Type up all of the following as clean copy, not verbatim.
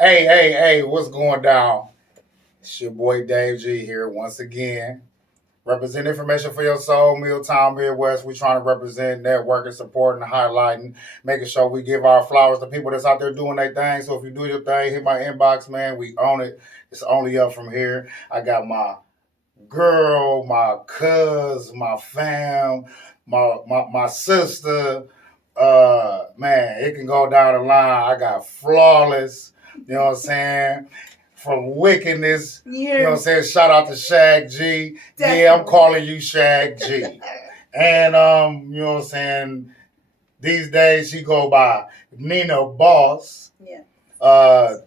Hey, what's going down? It's your boy Dave G here once again. Represent information for your soul, Milltown, Midwest. We trying to represent, networking, supporting, highlighting, making sure we give our flowers to people that's out there doing their thing. So if you do your thing, hit my inbox, man. We own it. It's only up from here. I got my girl, my cuz, my fam, my sister. Man, it can go down the line. I got flawless, you know what I'm saying? From wickedness, you know what I'm saying? Shout out to Shag G. Definitely. Yeah, I'm calling you Shag G. And you know what I'm saying? These days she go by Nina Boss. Yeah. A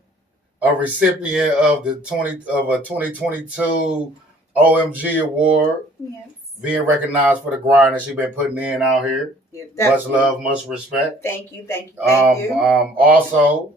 recipient of a 2022 OMG award. Yes. Being recognized for the grind that she's been putting in out here. Yeah, much love, much respect. Thank you. Also,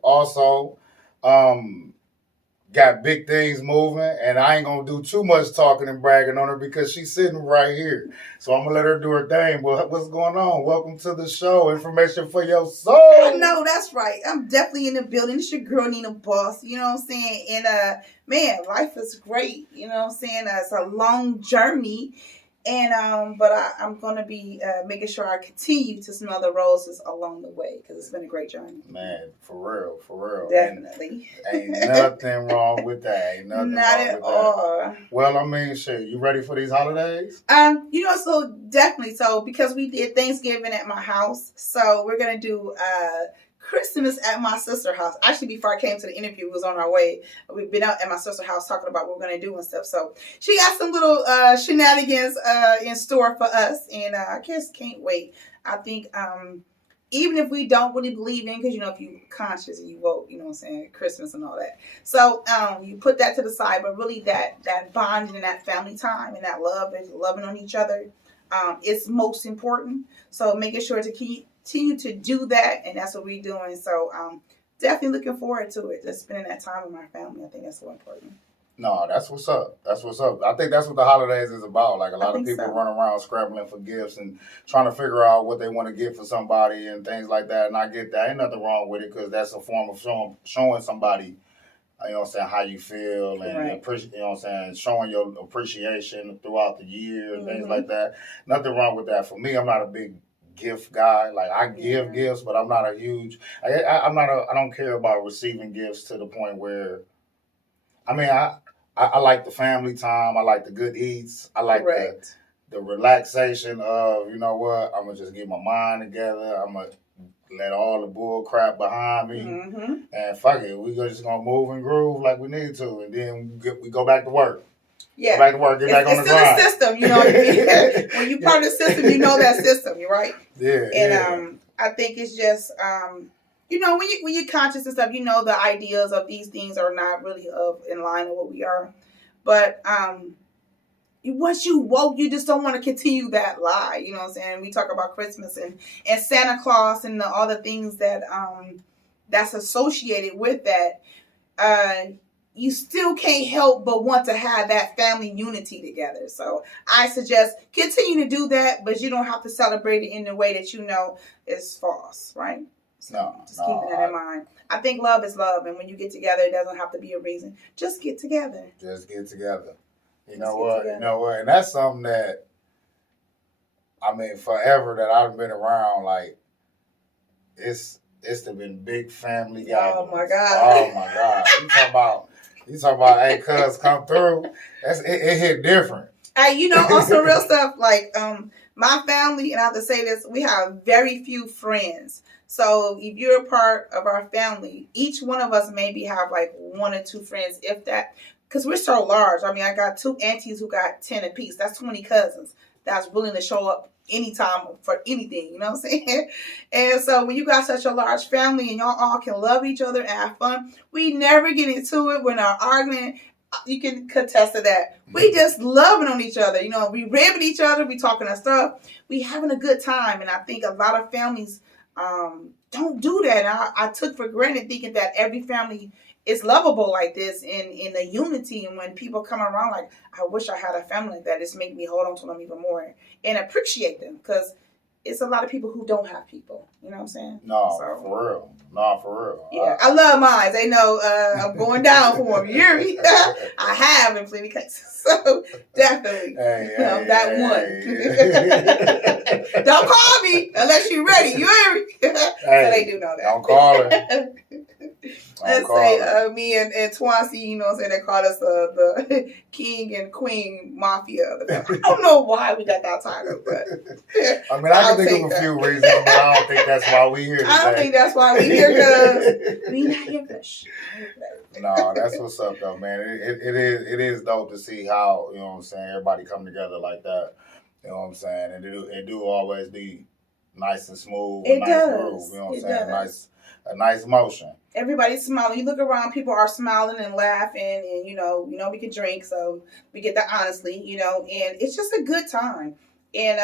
got big things moving, and I ain't gonna do too much talking and bragging on her because she's sitting right here. So I'm gonna let her do her thing. But what's going on? Welcome to the show. Information for your soul. No, that's right. I'm definitely in the building. It's your girl Nina Boss. You know what I'm saying? And man, life is great. You know what I'm saying? It's a long journey. And but I'm gonna be making sure I continue to smell the roses along the way because it's been a great journey. Man, for real, definitely. Ain't nothing wrong with that. Ain't nothing not wrong at with all. That. Well, I mean, shit. You ready for these holidays? So definitely. So because we did Thanksgiving at my house, so we're gonna do Christmas at my sister's house. Actually, before I came to the interview, we was on our way. We've been out at my sister's house talking about what we're going to do and stuff. So she got some little shenanigans in store for us. And I just can't wait. I think even if we don't really believe in, because, if you're conscious and you vote, you know what I'm saying, Christmas and all that. So you put that to the side. But really that bonding and that family time and that love and loving on each other is most important. So making sure to continue to do that, and that's what we're doing. So definitely looking forward to it. Just spending that time with my family. I think that's so important. No, that's what's up. I think that's what the holidays is about. Like a lot of people run around scrambling for gifts and trying to figure out what they want to get for somebody and things like that. And I get that. Ain't nothing wrong with it because that's a form of showing somebody, you know what I'm saying, how you feel and you know what I'm saying, showing your appreciation throughout the year and things like that. Nothing wrong with that. For me, I'm not a big gift guy. Like I give gifts, but I'm not a huge. I don't care about receiving gifts to the point where. I mean, I like the family time. I like the good eats. I like the relaxation of, you know what, I'm gonna just get my mind together. I'm gonna let all the bull crap behind me, and fuck it. We just gonna move and groove like we need to, and then we go back to work. Yeah, go back to work. Get back on the grind. It's still the system, when you part of the system, you know that system. You're right. Yeah. And I think it's just when you're conscious and stuff, the ideas of these things are not really in line with what we are. But once you woke, you just don't want to continue that lie. You know what I'm saying? We talk about Christmas and Santa Claus and all the things that that's associated with that. You still can't help but want to have that family unity together. So I suggest continue to do that, but you don't have to celebrate it in the way that is false, right? So just keeping that in mind. I think love is love, and when you get together, it doesn't have to be a reason. Just get together. You know what? And that's something that, I mean, forever that I've been around, like, it's been big family gatherings. Oh my God. You talking about, hey, cuz come through. It hit different. Hey, on some real stuff, like my family, and I have to say this, we have very few friends. So if you're a part of our family, each one of us maybe have like one or two friends, if that, because we're so large. I mean, I got 2 aunties who got 10 apiece. That's 20 cousins that's willing to show up anytime for anything, you know what I'm saying? And so when you got such a large family and y'all all can love each other and have fun, we never get into it. We're not arguing. You can contest to that. We just loving on each other. We ribbing each other. We talking our stuff. We having a good time. And I think a lot of families don't do that. And I took for granted thinking that every family is lovable like this in the unity. And when people come around, like, I wish I had a family like that, it's make me hold on to them even more and appreciate them, because it's a lot of people who don't have people. You know what I'm saying? No, So, for real. No, for real. Yeah, I love mine. They know I'm going down for them. You hear me? I have in plenty cases. So definitely, that one. Don't call me unless you're ready. You hear me? So they do know that. Don't call her. Let's say me and Twancy, you know what I'm saying, they call us the king and queen mafia of the family. I don't know why we got that title, but I mean, I can think of a few reasons, but I don't think that's why we here today. I don't think that's why we here, because we not here for shit. No, that's what's up though, man. It is dope to see how, you know what I'm saying, everybody come together like that. You know what I'm saying? And it do always be nice and smooth, it nice does. groove. You know what I'm saying? A nice motion. Everybody's smiling. You look around, people are smiling and laughing, and you know we can drink, so we get that honestly, you know, and it's just a good time. And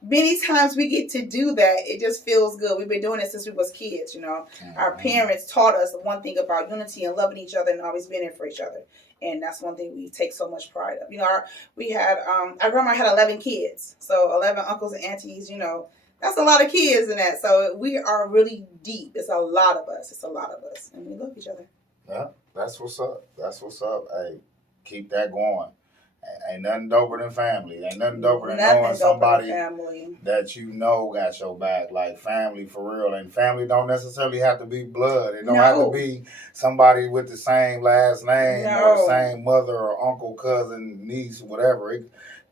many times we get to do that. It just feels good. We've been doing it since we was kids, you know. Mm-hmm. Our parents taught us one thing about unity and loving each other and always being there for each other. And that's one thing we take so much pride of. You know, our grandma had 11 kids, so 11 uncles and aunties, you know. That's a lot of kids in that. So we are really deep. It's a lot of us. And we love each other. Yeah, that's what's up. Hey, keep that going. Ain't nothing doper than family. Ain't nothing doper than knowing somebody that you know got your back. Like family for real. And family don't necessarily have to be blood. It don't have to be somebody with the same last name or the same mother or uncle, cousin, niece, whatever.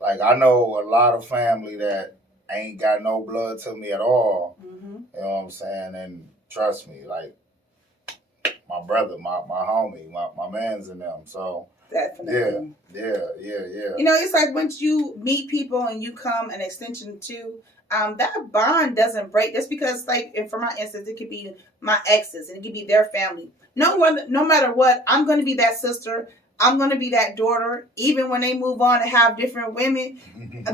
Like I know a lot of family that ain't got no blood to me at all. Mm-hmm. You know what I'm saying? And trust me, like my brother, my homie, my man's in them. So definitely. Yeah. You know, it's like once you meet people and you come an extension to, that bond doesn't break. Just because, like, for my instance, it could be my exes and it could be their family. No matter what, I'm going to be that sister. I'm going to be that daughter, even when they move on and have different women.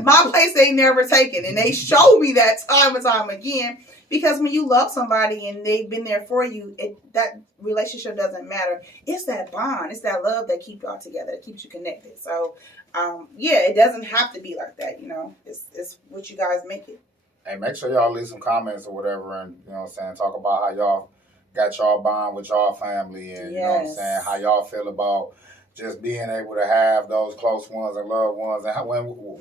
My place they never taken. And they show me that time and time again. Because when you love somebody and they've been there for you, that relationship doesn't matter. It's that bond. It's that love that keeps y'all together. It keeps you connected. So, it doesn't have to be like that, you know. It's what you guys make it. Hey, make sure y'all leave some comments or whatever and, you know what I'm saying, talk about how y'all got y'all bond with y'all family and, you know what I'm saying, how y'all feel about just being able to have those close ones and loved ones, and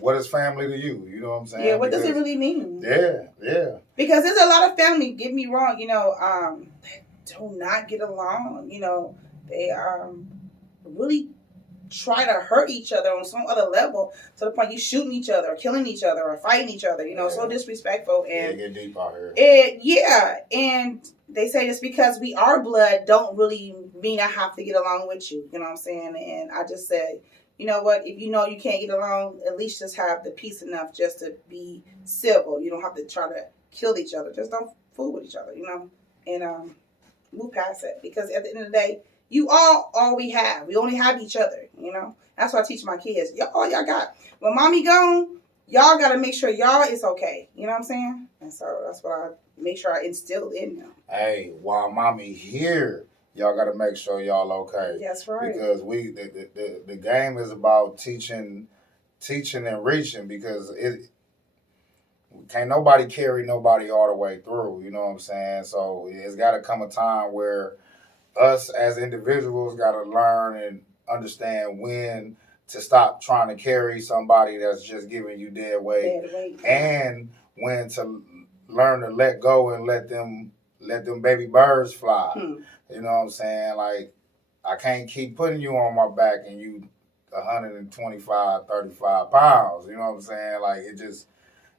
what is family to you? You know what I'm saying? Yeah, what does it really mean? Yeah. Because there's a lot of family, get me wrong, you know, that do not get along. You know, they really try to hurt each other on some other level to the point you shooting each other or killing each other or fighting each other. You know, so disrespectful. And get deep out here. And they say just because we are blood don't really mean I have to get along with you. You know what I'm saying? And I just say, you know what? If you know you can't get along, at least just have the peace enough just to be civil. You don't have to try to kill each other. Just don't fool with each other, you know? And move past it. Because at the end of the day, you all we have. We only have each other, you know? That's what I teach my kids. All y'all got. When mommy gone, y'all got to make sure y'all is okay. You know what I'm saying? And so that's what I make sure I instill in them. Hey, while mommy here, y'all got to make sure y'all okay. That's right. Because the game is about teaching and reaching, because can't nobody carry nobody all the way through. You know what I'm saying? So it's got to come a time where us as individuals got to learn and understand when to stop trying to carry somebody that's just giving you dead weight. And when to learn to let go and let them baby birds fly. You know what I'm saying? Like, I can't keep putting you on my back and you 125, 35 pounds. You know what I'm saying? Like, it just,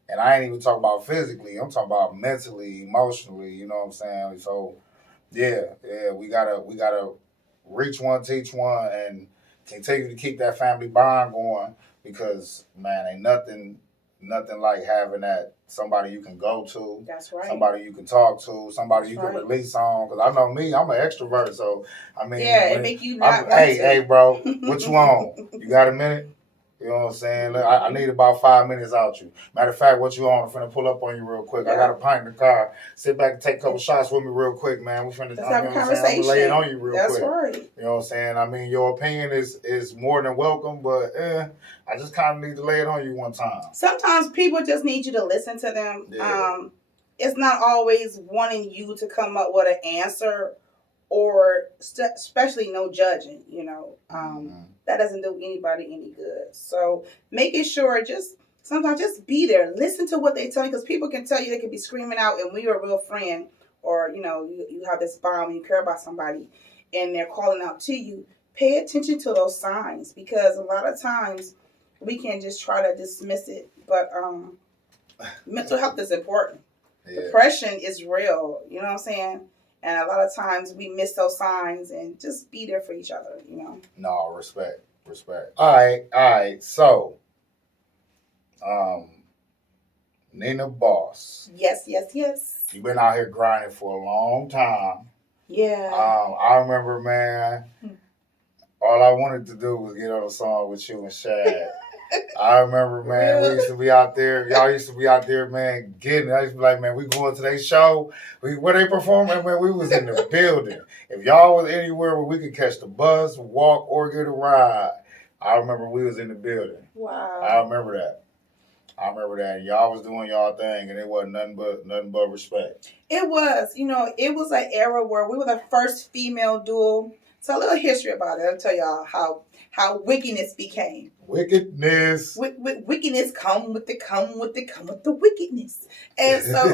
and I ain't even talking about physically. I'm talking about mentally, emotionally. You know what I'm saying? So, yeah, we gotta reach one, teach one, and continue to keep that family bond going, because, man, ain't nothing like having that somebody you can go to. That's right. Somebody you can talk to. Somebody you can release on. Because I know me, I'm an extrovert. So, I mean. Yeah, it make you not want to. Hey, bro, what you on? You got a minute? You know what I'm saying? Look, I need about 5 minutes out you. Matter of fact, what you on? I'm finna pull up on you real quick. I got a pint in the car. Sit back and take a couple shots with me real quick, man. We finna, Let's have a conversation. I'm gonna lay it on you real quick. That's right. You know what I'm saying? I mean, your opinion is more than welcome, but I just kind of need to lay it on you one time. Sometimes people just need you to listen to them. Yeah. It's not always wanting you to come up with an answer, or especially no judging, you know. That doesn't do anybody any good. So making sure sometimes just be there. Listen to what they tell you, because people can tell you, they can be screaming out, and when you're a real friend, or, you know, you have this bond, you care about somebody, and they're calling out to you, pay attention to those signs, because a lot of times we can just try to dismiss it. But mental health is important. Yeah. Depression is real, you know what I'm saying? And a lot of times we miss those signs, and just be there for each other, you know? No, respect. All right. So, Nina Boss. Yes. You've been out here grinding for a long time. Yeah. I remember, man, all I wanted to do was get on a song with you and Shad. I remember, man, we used to be out there. Y'all used to be out there, man, getting it. I used to be like, man, we going to their show. Where they performing, man, we was in the building. If y'all was anywhere where we could catch the bus, walk, or get a ride, I remember we was in the building. Wow. I remember that. Y'all was doing y'all thing, and it wasn't nothing but respect. It was, you know, it was an era where we were the first female duo. So a little history about it. I'll tell y'all how wickedness became. Wickedness. Wickedness come with the wickedness. And so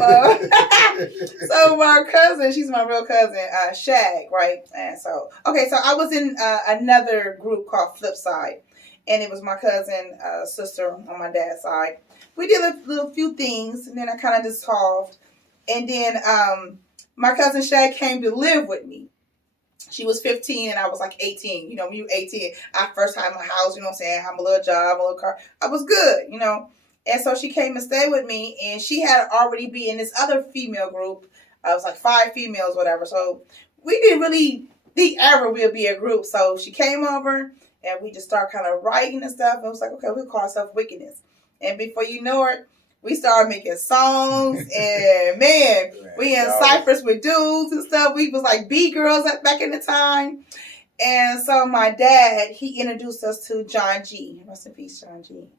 so my cousin, she's my real cousin, Shag, right? And so I was in another group called Flipside, and it was my cousin, sister on my dad's side. We did a little few things, and then I kind of dissolved. And then my cousin Shag came to live with me. She was 15 and I was like 18. You know, when you were 18, I first had my house, you know what I'm saying? I have a little job, a little car. I was good, you know. And so she came and stayed with me, and she had already been in this other female group. I was like 5 females, whatever. So we didn't really think ever we'll be a group. So she came over and we just started kind of writing and stuff. And it was like, okay, we'll call ourselves Wickedness. And before you know it, we started making songs, and man, we in ciphers with dudes and stuff. We was like B-girls back in the time. And so my dad, he introduced us to John G. Rest in peace, John G.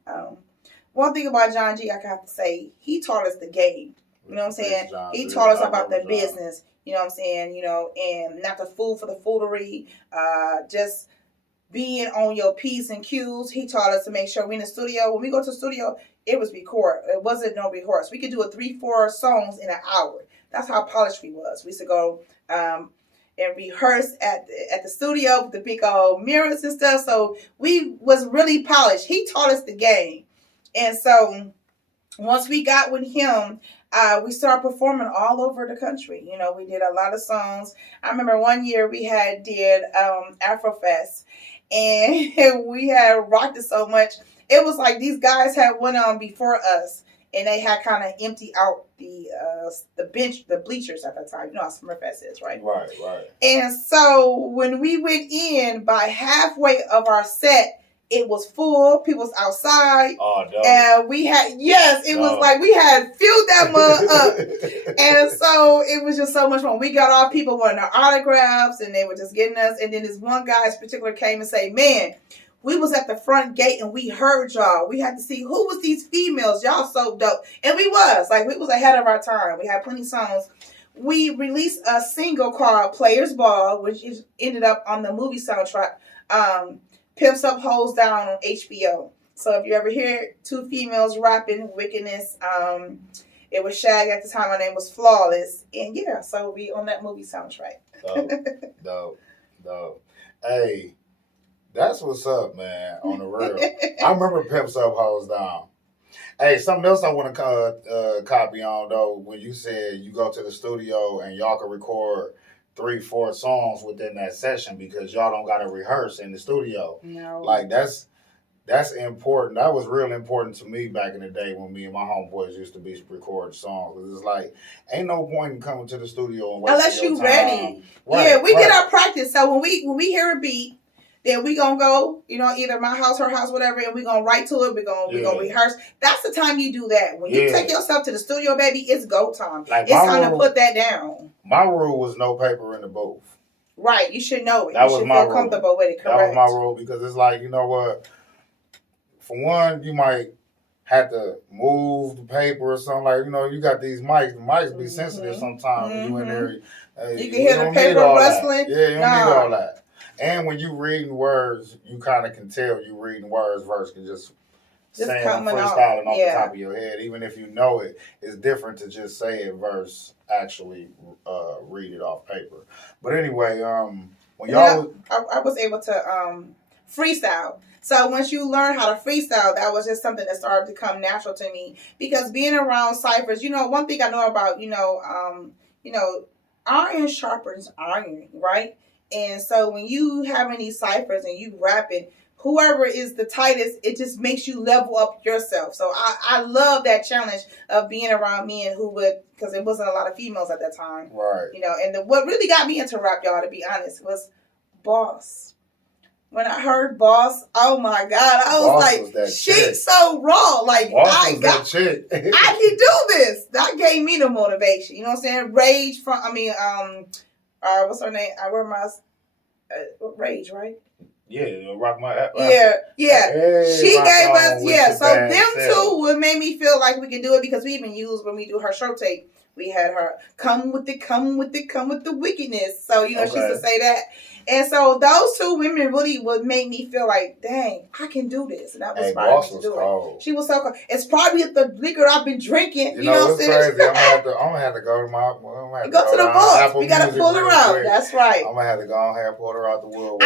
One thing about John G, I have to say, he taught us the game. You know what I'm saying? He taught us about the business. You know what I'm saying? You know, and not the fool for the foolery. Just being on your P's and Q's. He taught us to make sure we in the studio. When we go to the studio, it was record. It wasn't no rehearse. We could do 3-4 songs in an hour. That's how polished we was. We used to go and rehearse at the studio with the big old mirrors and stuff. So we was really polished. He taught us the game. And so once we got with him, we started performing all over the country. You know, we did a lot of songs. I remember one year we did Afrofest, and we had rocked it so much. It was like these guys had went on before us, and they had kind of emptied out the bleachers at that time. You know how Summerfest is, right? Right. And so when we went in, by halfway of our set, it was full. People was outside. Oh, no. And we had, it was like we had filled that mug up. And so it was just so much fun. We got off, people wanting our autographs, and they were just getting us. And then this one guy in particular came and said, man, we was at the front gate and we heard y'all. We had to see who was these females. Y'all so dope. And we was ahead of our time. We had plenty of songs. We released a single called Players Ball, which ended up on the movie soundtrack. Pimps Up, Hoes Down on HBO. So if you ever hear 2 females rapping Wickedness, it was Shag at the time. My name was Flawless. And yeah, so we on that movie soundtrack. Dope. Hey, that's what's up, man, on the real. I remember Pimps Up, Hoes Down. Hey, something else I want to copy on, though, when you said you go to the studio and y'all can record 3-4 songs within that session because y'all don't got to rehearse in the studio. No. Like, that's important. That was real important to me back in the day when me and my homeboys used to be recording songs. It's like, ain't no point in coming to the studio and wasting unless you time. ready. Right, yeah, we did our practice. So when we hear a beat, Then we gonna go, either my house, her house, whatever, and we gonna write to it. We gonna rehearse. That's the time you do that. When you take yourself to the studio, baby, it's go time. Like it's time to put that down. My rule was no paper in the booth. Right, you should know it. That you was should my feel comfortable with it. Correct. That was my rule because it's like, you know what? For one, you might have to move the paper or something. Like, you got these mics. The mics be sensitive sometimes when you in there. You can hear the paper rustling. Yeah, you don't need all that. And when you reading words, you kind of can tell you reading words versus just saying freestyling off the top of your head. Even if you know it, it's different to just say it versus actually read it off paper. But anyway, when y'all... I was able to freestyle. So once you learn how to freestyle, that was just something that started to come natural to me. Because being around ciphers, one thing I know about, iron sharpens iron, right? And so when you having these ciphers and you rapping, whoever is the tightest, it just makes you level up yourself. So I love that challenge of being around men who would, because it wasn't a lot of females at that time. Right. And what really got me into rap, y'all, to be honest, was Boss. When I heard Boss, oh my God, I was like, she's so raw. Like, I can do this. That gave me the motivation. You know what I'm saying? Rage what's her name? I wear my Rage, right? Yeah, rock my. Yeah. Hey, she gave us, so them two would make me feel like we could do it because we even used when we do her show tape. We had her come with the wickedness. So, she used to say that. And so those two women really would make me feel like, dang, I can do this. And that was Boss was cold. She was so cold. It's probably the liquor I've been drinking. You know what I'm saying? Crazy. I'm gonna have to go to my go to the vault. We gotta pull her out. That's right. I'm gonna have to go ahead and pull her out the wood.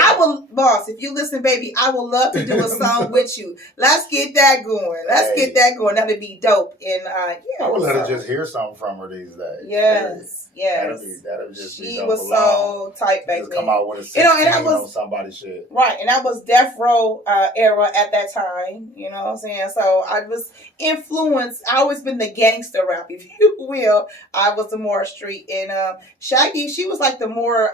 Boss, if you listen, baby, I would love to do a song with you. Let's get that going. Get that going. That'd be dope. And I would let her just hear something from her these days. Yes. That'd just be dope. She was so tight back then. Come out with a and that was on somebody's shit. Right, and that was Death Row era at that time. You know what I'm saying? So I was influenced. I always been the gangster rap, if you will. I was the more street. And Shaggy, she was like the more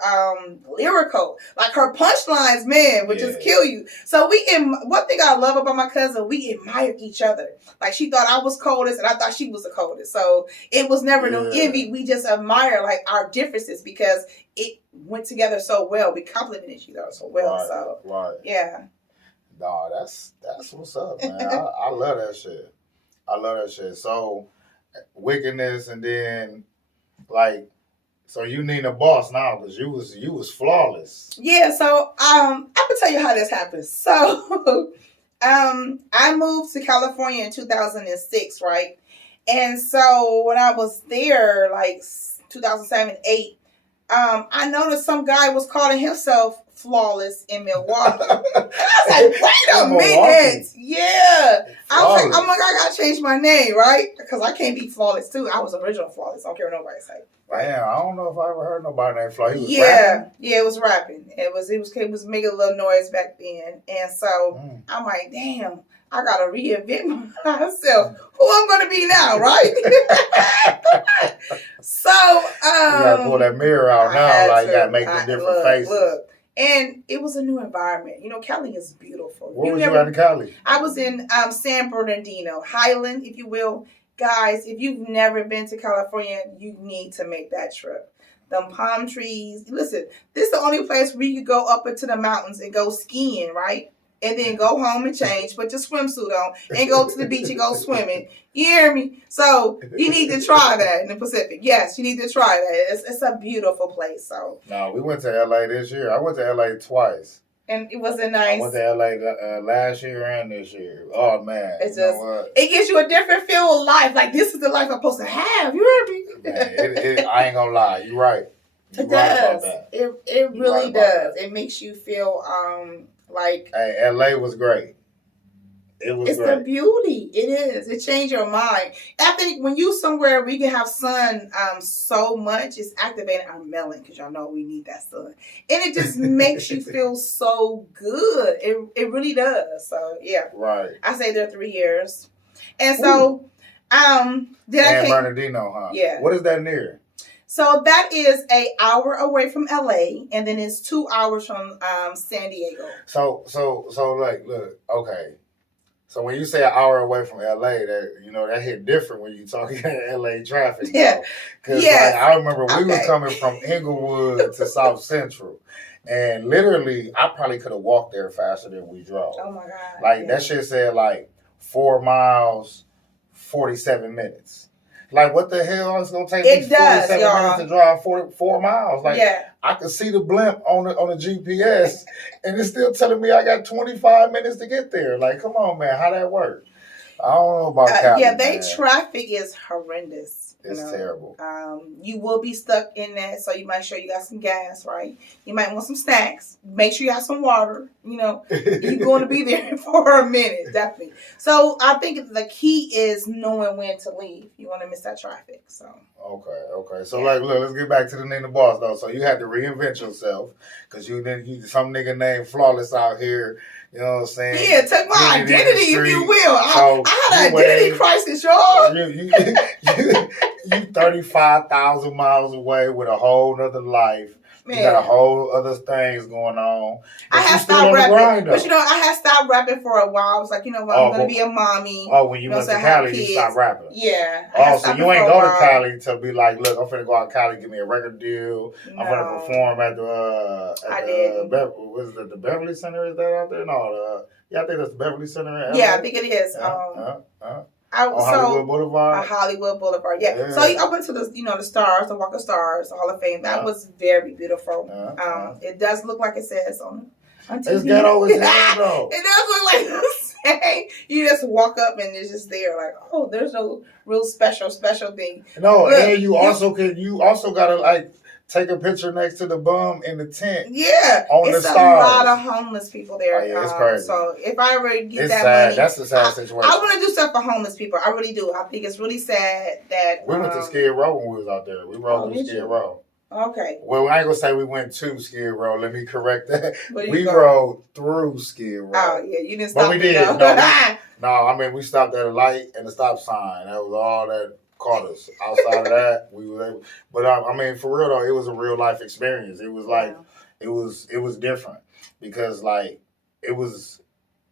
lyrical. Like her punchlines, man, would just kill you. So one thing I love about my cousin, we admired each other. Like she thought I was coldest and I thought she was the coldest. So it was never no envy. We just admire like our differences because it went together so well. We complimented each other so well. Yeah. No, that's what's up, man. I love that shit. So wickedness, and then so you need a boss now because you was flawless. Yeah. So I can tell you how this happened. So I moved to California in 2006, right? And so when I was there, 2007, 8. I noticed some guy was calling himself flawless in Milwaukee. And I was like, wait a minute. Yeah. I was like, oh my God, I gotta change my name, right? Because I can't be flawless too. I was original flawless. I don't care what nobody say. Right? Man, I don't know if I ever heard nobody named Flawless. He was rapping? Yeah, it was rapping. It was making a little noise back then. And so I'm like, damn, I gotta reinvent myself. Who I'm gonna be now, right? So you gotta pull that mirror out now, you gotta make the different faces. Look. And it was a new environment. Cali is beautiful. Where was you at in Cali? I was in San Bernardino, Highland, if you will. Guys, if you've never been to California, you need to make that trip. Them palm trees. Listen, this is the only place where you could go up into the mountains and go skiing, right? And then go home and change, put your swimsuit on, and go to the beach and go swimming. You hear me? So you need to try that in the Pacific. Yes, you need to try that. It's a beautiful place. So no, we went to LA this year. I went to LA twice. And it wasn't nice. I went to LA last year and this year. Oh man, it's just it gives you a different feel of life. Like this is the life I'm supposed to have. You heard me? Man, I ain't gonna lie. You're right. It does. It really does. It makes you feel hey, LA was great. It's great. The beauty. It is. It changed your mind. I think when you somewhere where you can have sun so much, it's activating our melanin because y'all know we need that sun. And it just makes you feel so good. It really does. So yeah. Right. I stayed there 3 years. And so then San Bernardino, huh? Yeah. What is that near? So that is an hour away from LA, and then it's 2 hours from San Diego. So like, look, okay. So when you say an hour away from LA, that hit different when you talking LA traffic. Yeah. Because like I remember we was coming from Inglewood to South Central, and literally I probably could have walked there faster than we drove. Oh my God! Like that shit said like 4 miles, 47 minutes. Like what the hell is gonna take me 47 minutes to drive 4 miles? Like I could see the blimp on the GPS, and it's still telling me I got 25 minutes to get there. Like, come on, man, how that work? I don't know about Cali. Traffic is horrendous. It's terrible. You will be stuck in that, so you might sure you got some gas, right? You might want some snacks. Make sure you have some water. You're going to be there for a minute, definitely. So I think the key is knowing when to leave. You want to miss that traffic. So okay. So like, look, let's get back to the Nina Boss though. So you had to reinvent yourself because you some nigga named Flawless out here. You know what I'm saying? Yeah, took my identity, if you will. I had an identity crisis, y'all. You 35,000 miles away with a whole nother life. Man. You got a whole other things going on. I had stopped rapping. But I had stopped rapping for a while. I was like, I'm going to be a mommy. Oh, when you went to Cali, you stopped rapping? Yeah. So you ain't go to Cali to be like, look, I'm finna go out to Cali, give me a record deal. No. I'm finna perform at the Beverly Center, is that out there? No, I think that's the Beverly Center. I think it is. Hollywood Boulevard. Hollywood Boulevard, yeah. So I went to the stars, the Walk of Stars, the Hall of Fame. That was very beautiful. It does look like it says on TV. It's ghetto as hell, though. It does look like the same. You just walk up and it's just there, like, oh, there's no real special thing. No, and you also gotta like take a picture next to the bum in the tent. Yeah, it's a lot of homeless people there. Oh, yeah, it's crazy. So if I ever get that sad. Money, that's a sad situation. I want to do stuff for homeless people. I really do. I think it's really sad that we went to Skid Row when we was out there. We rode to Skid Row. Okay. Well, I ain't gonna say we went to Skid Row. Let me correct that. We rode through Skid Row. Oh yeah, you didn't stop. But we did. No, I mean we stopped at a light and a stop sign. That was all that caught us. Outside of that, we were able. But I mean, for real though, it was a real life experience. It was like it was different because like it was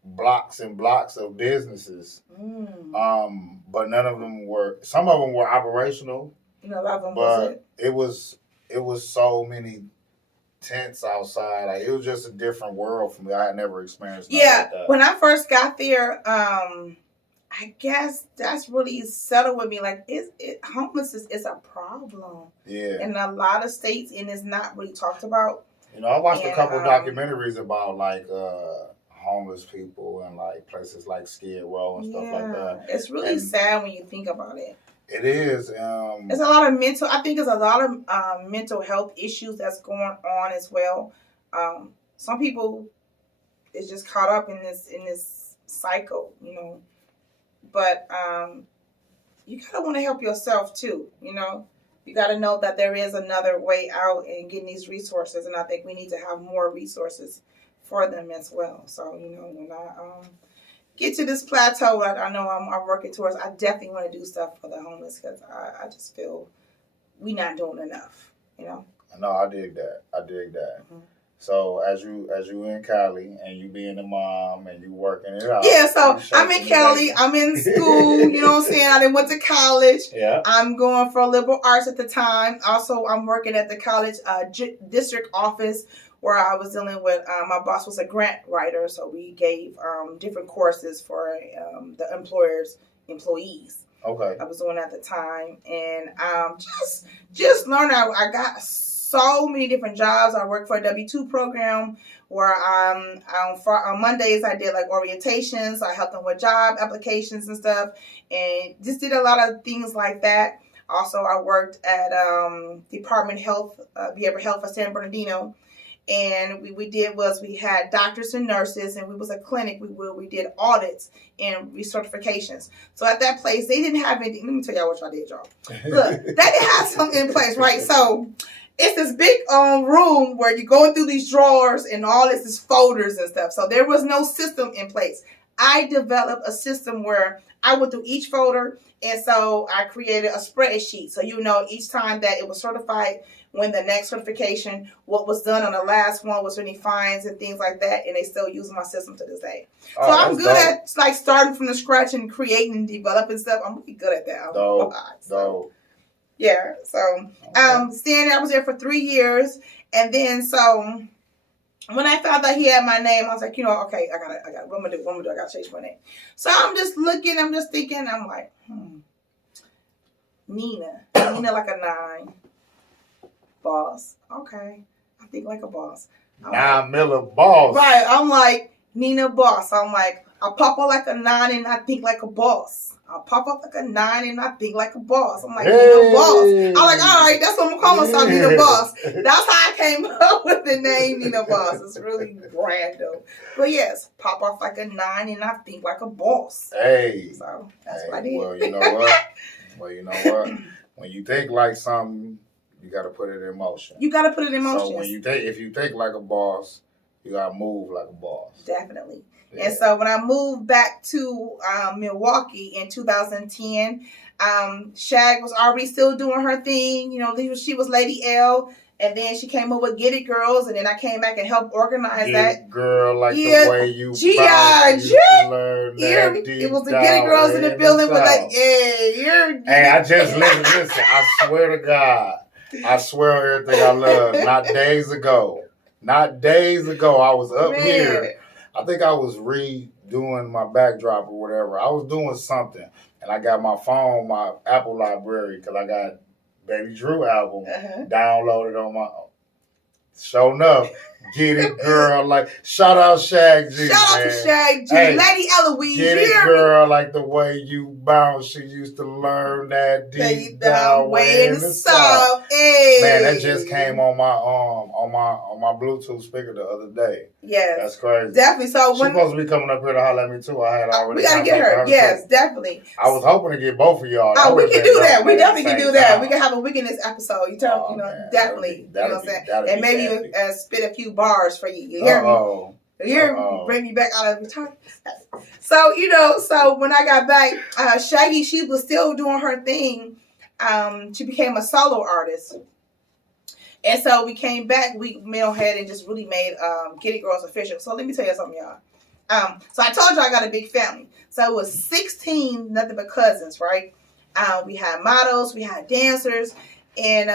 blocks and blocks of businesses. But none of them were. Some of them were operational. A lot of them wasn't. It was so many tents outside. Like it was just a different world for me. I had never experienced. Like that. When I first got there, I guess that's really settled with me. Like, homelessness is a problem. Yeah. In a lot of states, and it's not really talked about. I watched a couple documentaries about like homeless people and like places like Skid Row and stuff like that. It's really sad when you think about it. It is. It's a lot of mental. I think there's a lot of mental health issues that's going on as well. Some people is just caught up in this cycle, But you gotta want to help yourself too. You gotta know that there is another way out and getting these resources, and I think we need to have more resources for them as well. So when I get to this plateau, I know I'm working towards. I definitely want to do stuff for the homeless because I just feel we not doing enough. No, I dig that. Mm-hmm. So as you in Cali and you being a mom and you working it out. Yeah, so I'm in Cali. I'm in school. You know what I'm saying? I then went to college. Yeah. I'm going for liberal arts at the time. Also, I'm working at the college district office where I was dealing with. My boss was a grant writer, so we gave different courses for the employees. Okay. I was doing at the time, and just learning. I got so many different jobs. I worked for a W-2 program where on Mondays I did like orientations. I helped them with job applications and stuff, and just did a lot of things like that. Also, I worked at Department Health, Behavioral Health for San Bernardino. And we had doctors and nurses, and we was a clinic. We did audits and recertifications. So at that place, they didn't have anything. Let me tell y'all what y'all did, y'all. Look, they didn't have something in place, right? So it's this big room where you're going through these drawers and all this is folders and stuff. So there was no system in place. I developed a system where I went through each folder And so I created a spreadsheet. So each time that it was certified, when the next certification, what was done on the last one, was any fines and things like that, and they still use my system to this day. So I'm good at like starting from the scratch and creating and developing stuff. I'm really good at that. Yeah. So staying there, I was there for 3 years, and then so when I found out he had my name, I was like, okay, I got what am I do? I gotta change my name. So I'm just looking, I'm just thinking, I'm like, Nina like a 9. Boss. Okay. I think like a boss. 9 Miller boss. Right. I'm like, Nina boss. I'm like, I pop up like a 9 and I think like a boss. I pop up like a 9 and I think like a boss. I'm like, Nina boss. I'm like, all right, that's what I'm calling myself, Nina boss. That's how I came up with the name Nina boss. It's really random. But yes, pop off like a 9 and I think like a boss. Hey. So that's what I did. Well, you know what? When you think like something, you got to put it in motion. So if you think like a boss, you got to move like a boss. Definitely. Yeah. And so when I moved back to Milwaukee in 2010, Shag was already still doing her thing. She was Lady L. And then she came up with Get It Girls, and then I came back and helped organize that. Get It Girl, like the way you G.I.G. It was the Get It Girls in the building with like, Hey, I just listen. I swear to God. I swear on everything I love. Not days ago, I was up here. I think I was redoing my backdrop or whatever. I was doing something, and I got my phone, my Apple library, because I got Baby Drew album downloaded on my. Sure enough, Get It Girl, like shout out Shag G. Shout out to Shag G, hey, Lady Eloise. Get It Girl, like the way you bounce. She used to learn that deep down way in the south. Hey. Man, that just came on my Bluetooth speaker the other day. Yes, that's crazy. Definitely. So she's supposed to be coming up here to holler at me too. I had already. We gotta get her. Yes, too. Definitely. I was hoping to get both of y'all. Oh, we can do that. We definitely can do that. We can have a wickedness episode. Definitely. You know what I'm saying? And maybe spit a few bars for you. You hear me? You hear me? Bring me back out of the time. So so when I got back, Shaggy, she was still doing her thing. She became a solo artist. And so we came back, we mailhead and just really made Get It Girls official. So let me tell you something, y'all. So I told you I got a big family. So it was 16 nothing but cousins, right? We had models, we had dancers, and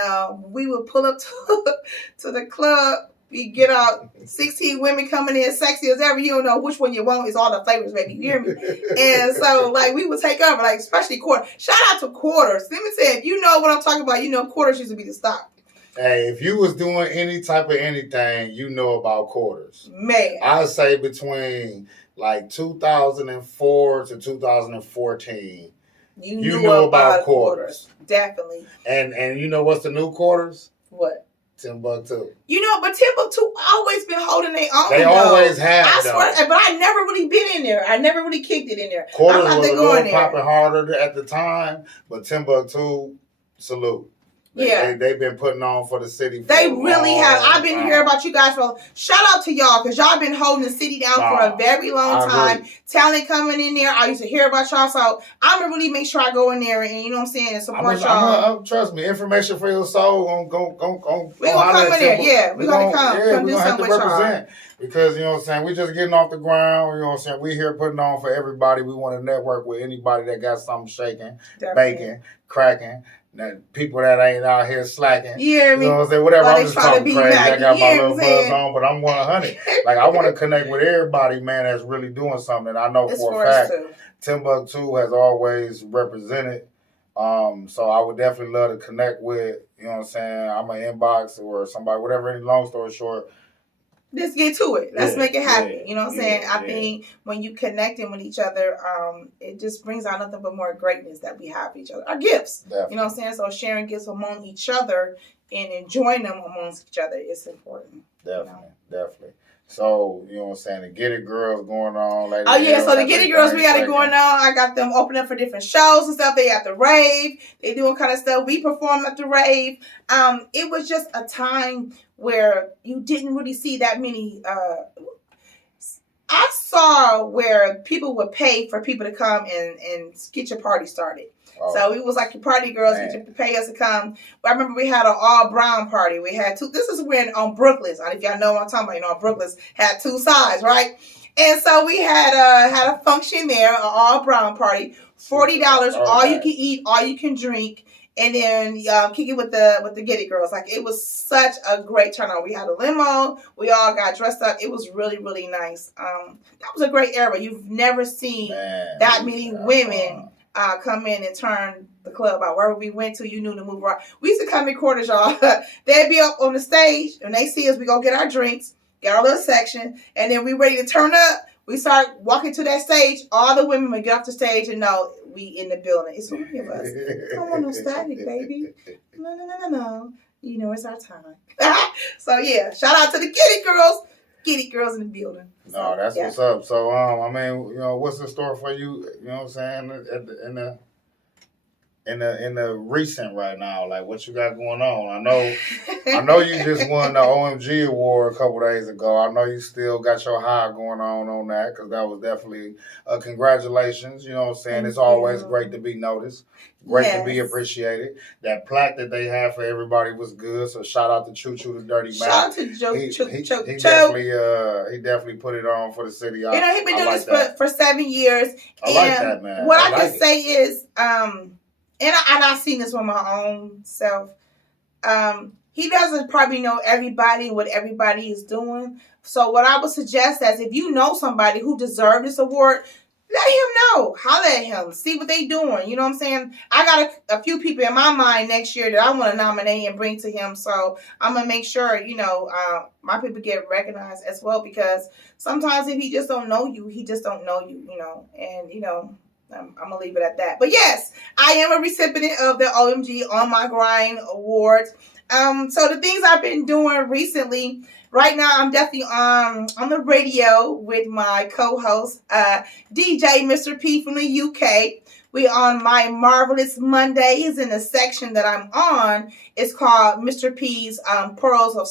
we would pull up to the club. We get out 16 women coming in, sexy as ever. You don't know which one you want. It's all the flavors, baby. You hear me? And so, like, we would take over, like, especially quarters. Shout out to quarters. Let me say, if you know what I'm talking about, quarters used to be the stop. Hey, if you was doing any type of anything, you know about quarters. Man. I'd say between like 2004 to 2014, you knew about quarters. Definitely. And you know what's the new quarters? What? Timbuktu. But Timbuktu always been holding their own. They always have. I swear, but I never really been in there. I never really kicked it in there. Quarters was a little popping harder at the time, but Timbuktu, salute. They've been putting on for the city. They really have. I've been hearing about you guys for. Shout out to y'all because y'all been holding the city down for a very long time. Talent coming in there. I used to hear about y'all, so I'm gonna really make sure I go in there and you know what I'm saying and support y'all. Trust me, information for your soul. We gonna come in there. Yeah, we gonna come. Yeah, we gonna have to represent. Because, you know what I'm saying, we just getting off the ground, you know what I'm saying, we here putting on for everybody. We want to network with anybody that got something shaking, baking, cracking, people that ain't out here slacking. You hear me? You know what I'm saying, whatever, I'm just talking crazy. I got my little buzz on, but I'm 100. Like, I want to connect with everybody, man, that's really doing something. And I know for a fact, Timbuktu has always represented. So I would definitely love to connect with, you know what I'm saying, I'm an inbox or somebody, whatever, any long story short. Let's get to it. Let's make it happen. You know what I'm saying? I think when you connecting with each other, it just brings out nothing but more greatness that we have each other. Our gifts. Definitely. You know what I'm saying? So sharing gifts among each other and enjoying them amongst each other is important. Definitely. So, you know what I'm saying? The Get It Girls going on. So the Get It Girls, we got it going on. I got them opening up for different shows and stuff. They at the rave. They doing kind of stuff. We perform at the rave. It was just a time where you didn't really see that many I saw where people would pay for people to come and get your party started. Oh, so it was like your party girls pay us to come. But I remember we had an all brown party. We had two. This is when on Brooklyn's. If y'all know what I'm talking about, you know, Brooklyn's had two sides, right? And so we had a function there, an all brown party. $40, all you can eat, all you can drink. And then kick it with the Get It girls. Like, it was such a great turnout. We had a limo. We all got dressed up. It was really, really nice. That was a great era. You've never seen that many women come in and turn the club out. Wherever we went to, you knew to move around. We used to come in quarters, y'all. They'd be up on the stage, and they see us. We go get our drinks, get our little section, and then we ready to turn up. We start walking to that stage. All the women would get off the stage and know we in the building. It's three of us. I don't want no static, baby. No. You know, it's our time. So, yeah, shout out to the Get It girls. Get It girls in the building. No, that's what's up. So, I mean, you know, what's in store for you? You know what I'm saying? In the recent right now, like what you got going on? I know you just won the OMG award a couple days ago. I know you still got your high going on that, because that was definitely congratulations. You know what I'm saying? It's always great to be noticed, great to be appreciated. That plaque that they had for everybody was good. So shout out to Choo Choo the Dirty Mac. Shout out to Joe. He definitely put it on for the city. He's been doing this for 7 years. I like that, man. What I can say is, and I've seen this with my own self. He doesn't probably know everybody, what everybody is doing. So what I would suggest is, if you know somebody who deserves this award, let him know. Holler at him. See what they doing. You know what I'm saying? I got a few people in my mind next year that I want to nominate and bring to him. So I'm going to make sure, you know, my people get recognized as well. Because sometimes if he just don't know you, he just don't know you, you know. And, you know, I'm going to leave it at that. But yes, I am a recipient of the OMG On My Grind Awards. So the things I've been doing recently, right now I'm definitely on the radio with my co-host, DJ Mr. P from the UK. We on my Marvelous Mondays, in the section that I'm on. It's called Mr. P's Pearls of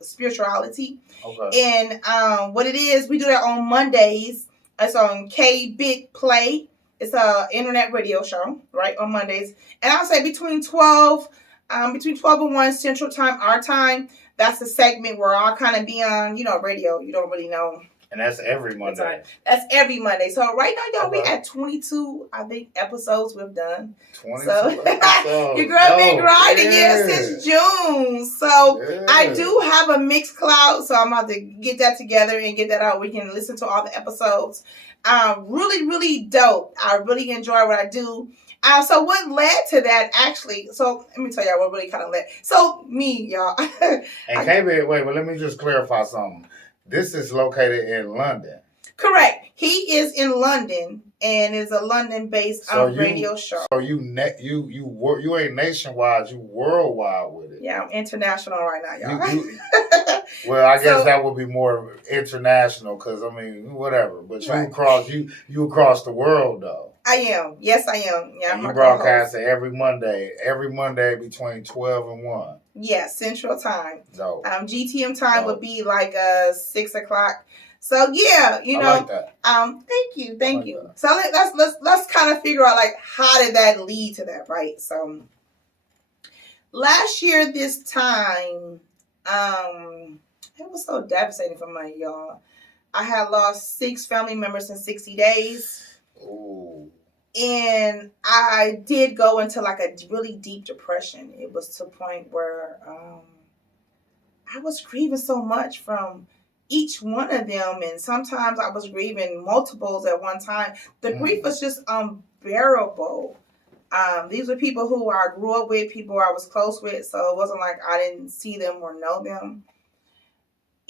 Spirituality. Okay. And what it is, we do that on Mondays. It's on K Big Play. It's a internet radio show, right, on Mondays. And I'll say between 12 and 1 Central Time, our time, that's a segment where I'll kind of be on, you know, radio. You don't really know. And that's every Monday. That's every Monday. So right now, y'all, we at 22, I think, episodes we've done. 22 episodes. Your girl been grinding since June. So I do have a Mixcloud, so I'm about to get that together and get that out. We can listen to all the episodes. Really, really dope. I really enjoy what I do. So what led to that, actually, so let me tell y'all what really kind of led. So me, y'all. And KB, wait, but let me just clarify something. This is located in London. Correct. He is in London, and is a London-based radio show. So you ain't nationwide, you worldwide with it. Yeah, I'm international right now, y'all. Well, I guess that would be more international, because I mean, whatever. But you across the world though. I am. Yes, I am. Yeah, you broadcast every Monday between 12 and 1. Yeah, Central Time. No. GTM time would be like 6 o'clock. So yeah, you know. I like that. Thank you. So let's kind of figure out, like, how did that lead to that, right? So last year this time, it was so devastating for me, y'all. I had lost 6 family members in 60 days. Ooh. And I did go into like a really deep depression. It was to a point where I was grieving so much from each one of them. And sometimes I was grieving multiples at one time. The grief was just unbearable. These were people who I grew up with, people I was close with. So it wasn't like I didn't see them or know them.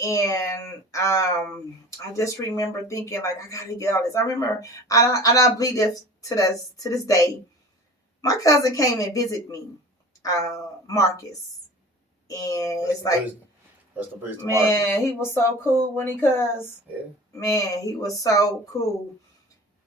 And I just remember thinking, like, I gotta get all this. I remember, I believe this to this day. My cousin came and visited me, Marcus, and it's like, that's the place to man, Marcus. He was so cool when he cussed. Yeah. Man, he was so cool.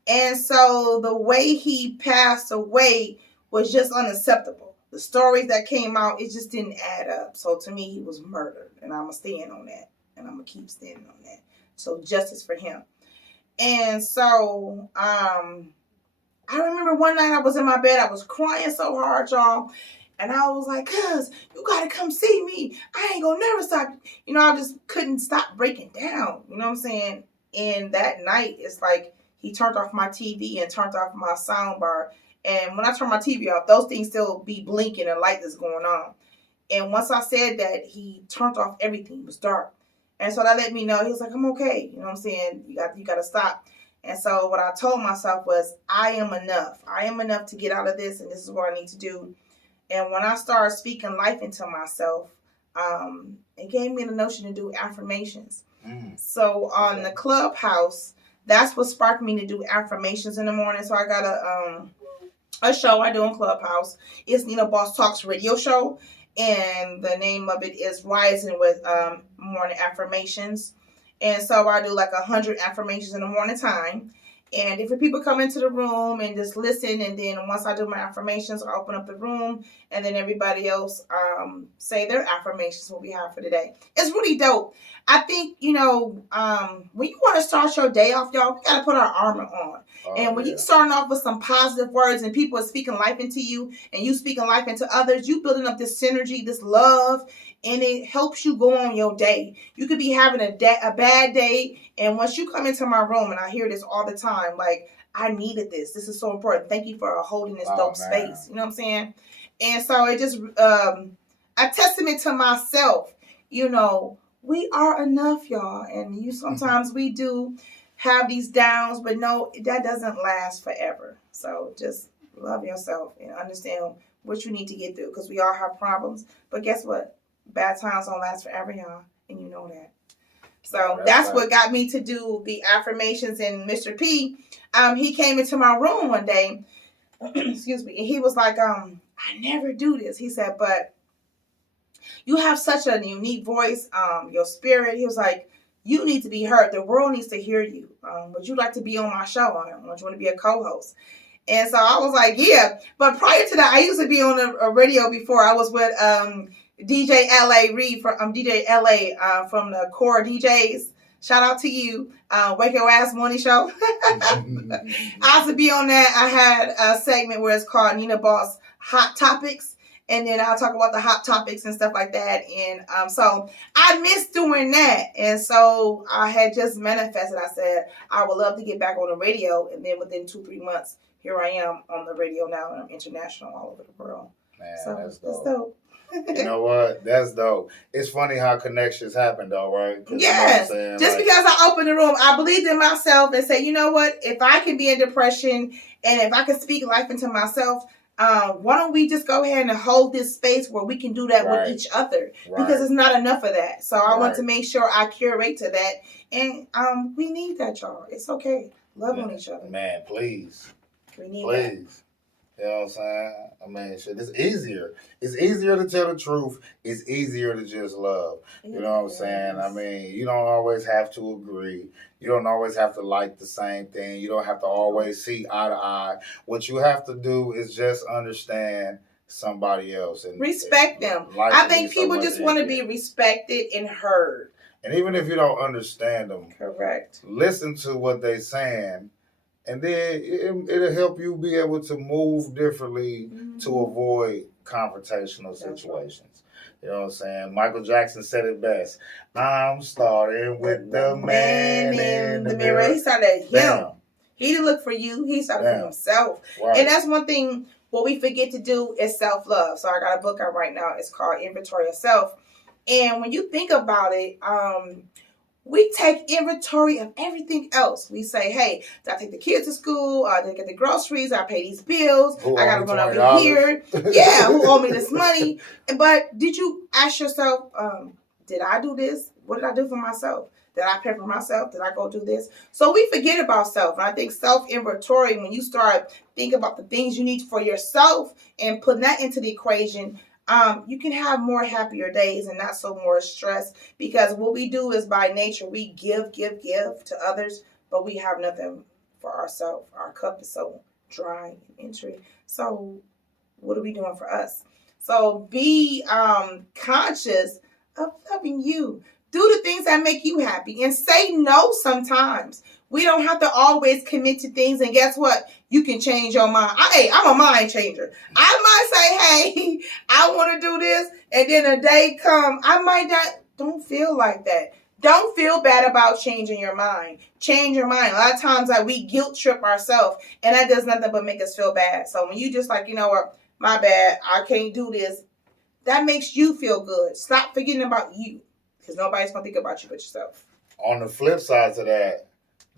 And so the way he passed away was just unacceptable. The stories that came out, it just didn't add up. So to me, he was murdered, and I'm gonna stand on that. And I'm going to keep standing on that. So justice for him. And so, I remember one night I was in my bed. I was crying so hard, y'all. And I was like, cuz, you got to come see me. I ain't going to never stop. I just couldn't stop breaking down. You know what I'm saying? And that night, it's like he turned off my TV and turned off my sound bar. And when I turn my TV off, those things still be blinking and light that's going on. And once I said that, he turned off everything. It was dark. And so that let me know. He was like, I'm okay. You know what I'm saying? You got to stop. And so what I told myself was, I am enough. I am enough to get out of this, and this is what I need to do. And when I started speaking life into myself, it gave me the notion to do affirmations. So on the Clubhouse, that's what sparked me to do affirmations in the morning. So I got a show I do on Clubhouse. It's Nina Boss Talks radio show. And the name of it is Rising with Morning Affirmations. And so I do like 100 affirmations in the morning time. And different people come into the room and just listen. And then once I do my affirmations, I open up the room. And then everybody else say their affirmations, what we have for today. It's really dope. I think, when you want to start your day off, y'all, we got to put our armor on. And when you starting off with some positive words and people are speaking life into you and you speaking life into others, you building up this synergy, this love, and it helps you go on your day. You could be having a bad day, and once you come into my room, and I hear this all the time, like, I needed this. This is so important. Thank you for holding this dope space. You know what I'm saying? And so it just a testament to myself. We are enough, y'all. And sometimes we do have these downs, but no, that doesn't last forever. So just love yourself and understand what you need to get through, because we all have problems. But guess what? Bad times don't last forever, y'all, and you know that. So that's what got me to do the affirmations. And Mr. P, he came into my room one day, excuse me, and he was like, I never do this. He said, but you have such a unique voice, your spirit. He was like, you need to be heard. The world needs to hear you. Would you like to be on my show? Would you want to be a co-host? And so I was like, yeah. But prior to that, I used to be on a radio before. I was with DJ LA Reed from DJ LA from the Core DJs. Shout out to you. Wake Your Ass Morning Show. I used to be on that. I had a segment where it's called Nina Boss Hot Topics. And then I'll talk about the hot topics and stuff like that. And so I miss doing that. And so I had just manifested. I said, I would love to get back on the radio. And then within 2-3 months, here I am on the radio now. And I'm international all over the world. Man, so that's dope. That's dope. You know what? That's dope. It's funny how connections happen, though, right? Yes. Just because I opened the room, I believed in myself and said, you know what? If I can be in depression and if I can speak life into myself, why don't we just go ahead and hold this space where we can do that with each other? Because it's not enough of that. So I want to make sure I curate to that. And we need that, y'all. It's okay. Love on each other. Man, please. We need that. You know what I'm saying? I mean, shit, it's easier. It's easier to tell the truth. It's easier to just love. You know what I'm saying? I mean, you don't always have to agree. You don't always have to like the same thing. You don't have to always see eye to eye. What you have to do is just understand somebody else. And respect them. I think people just want to be respected and heard. And even if you don't understand them, correct, listen to what they're saying. And then it'll help you be able to move differently to avoid confrontational situations. You know what I'm saying? Michael Jackson said it best. I'm starting with the man in the mirror. He started at him. Damn. He didn't look for you. He started for himself. Right. And that's one thing what we forget to do is self-love. So I got a book out right now. It's called Inventory of Self. And when you think about it, we take inventory of everything else. We say, hey, did I take the kids to school? Did I get the groceries? I pay these bills. I got to run over here. Yeah, who owe me this money? But did you ask yourself, did I do this? What did I do for myself? Did I pay for myself? Did I go do this? So we forget about self. And I think self-inventory, when you start thinking about the things you need for yourself and putting that into the equation, you can have more happier days and not so more stress, because what we do is by nature, we give to others, but we have nothing for ourselves. Our cup is so dry and empty. So what are we doing for us? So be conscious of loving you. Do the things that make you happy and say no sometimes. We don't have to always commit to things. And guess what? You can change your mind. I'm a mind changer. I might say, hey, I want to do this. And then a day come, I might not. Don't feel like that. Don't feel bad about changing your mind. Change your mind. A lot of times we guilt trip ourselves. And that does nothing but make us feel bad. So when you just like, you know what? My bad. I can't do this. That makes you feel good. Stop forgetting about you. Because nobody's going to think about you but yourself. On the flip side to that,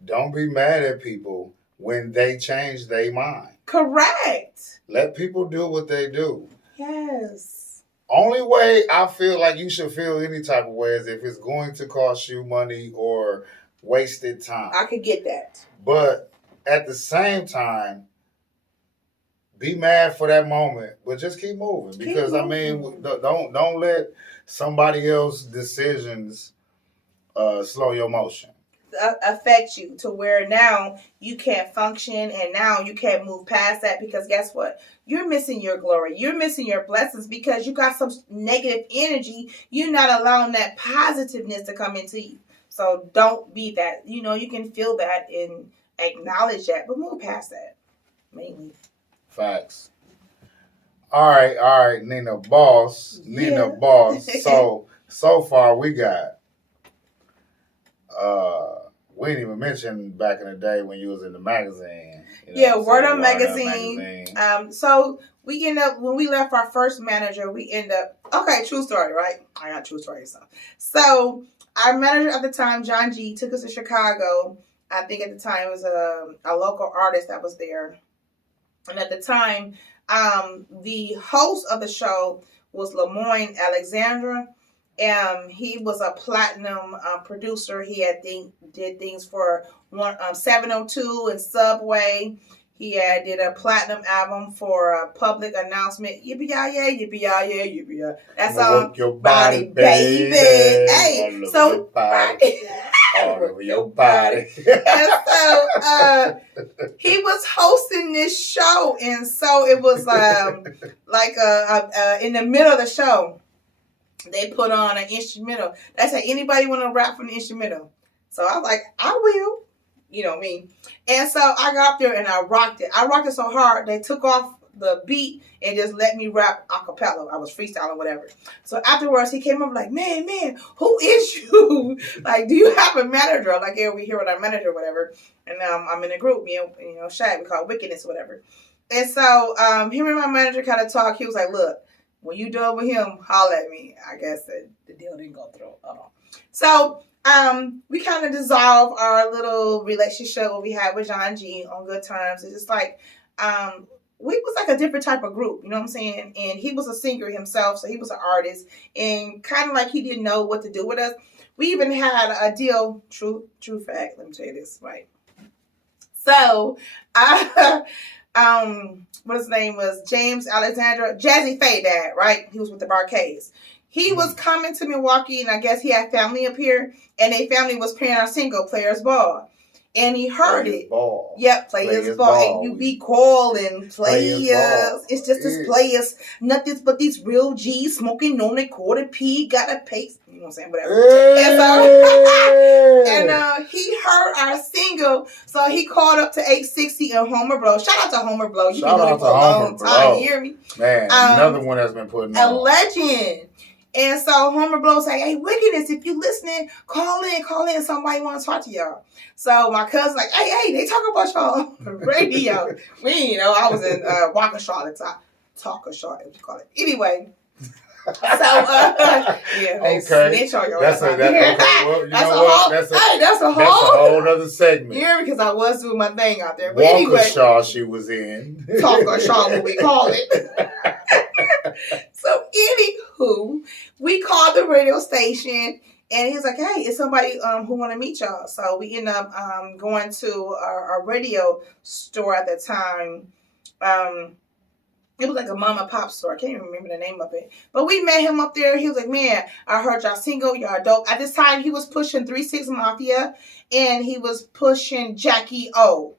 don't be mad at people when they change their mind. Correct. Let people do what they do. Yes. Only way I feel like you should feel any type of way is if it's going to cost you money or wasted time. I could get that. But at the same time, be mad for that moment, but just keep moving. Because I mean, don't let somebody else's decisions slow your motion. Affect you to where now you can't function and now you can't move past that, because guess what? You're missing your glory. You're missing your blessings because you got some negative energy. You're not allowing that positiveness to come into you. So don't be that. You know, you can feel that and acknowledge that, but move past that. Mainly. Facts. All right, Nina Boss. So far we got we didn't even mention back in the day when you was in the magazine. Word Up magazine. So we end up, when we left our first manager, okay, true story, right? I got true story stuff. So our manager at the time, John G, took us to Chicago. I think at the time it was a local artist that was there. And at the time, the host of the show was Lemoyne Alexandra. He was a platinum producer. He had did things for 702 and Subway. He did a platinum album for a Public Announcement. Yippee-yi-yay, yippee-yi-yay, yippee-yi. That's all your body, baby. Hey, so all over your body. And so he was hosting this show, and so it was in the middle of the show, they put on an instrumental. They said, anybody want to rap from the instrumental? So I was like, I will. You know me. And so I got up there and I rocked it. I rocked it so hard, they took off the beat and just let me rap a cappella. I was freestyling, whatever. So afterwards, he came up like, man, who is you? Like, do you have a manager? I'm like, yeah, we here with our manager, whatever. And I'm in a group, Shad, we call Wickedness, whatever. And so him and my manager kind of talked. He was like, look, when you done with him, holler at me. I guess the deal didn't go through. So we kind of dissolved our little relationship we had with John G on good terms. It's just like we was like a different type of group, you know what I'm saying? And he was a singer himself, so he was an artist, and kind of like he didn't know what to do with us. We even had a deal. True fact. Let me tell you this, right? So what his name was, James Alexandra, Jazzy Faye dad, right? He was with the Barcades. He was coming to Milwaukee, and I guess he had family up here, and their family was playing our single, Players Ball. And he heard it. Ball. Yep, Players Ball. And you be calling players. It's just this players. Nothing but these real G's smoking on a quarter P. Got a pace. You know what I'm saying? Whatever. Hey. And he heard our single, so he called up to 860 and Homer Blow. Shout out to Homer Blow. You've been doing it for a long time. You hear me? Man, another one that's been putting on. A legend. And so Homer Blow say, hey, Wickedness, if you listening, call in. Somebody want to talk to y'all. So my cousin's like, hey, they talk about y'all on the radio. I was in Waukesha at the time. Talkashaw, what you call it. Anyway. So, they snitch on your ass. That's a whole other segment. Yeah, because I was doing my thing out there. But Waukesha she was in. Talkashaw, what we call it. So, anywho, we called the radio station, and he's like, hey, it's somebody who want to meet y'all. So, we end up going to our radio store at the time. It was like a mom and pop store. I can't even remember the name of it. But we met him up there. He was like, man, I heard y'all single. Y'all dope. At this time, he was pushing 3-6 Mafia, and he was pushing Jackie O.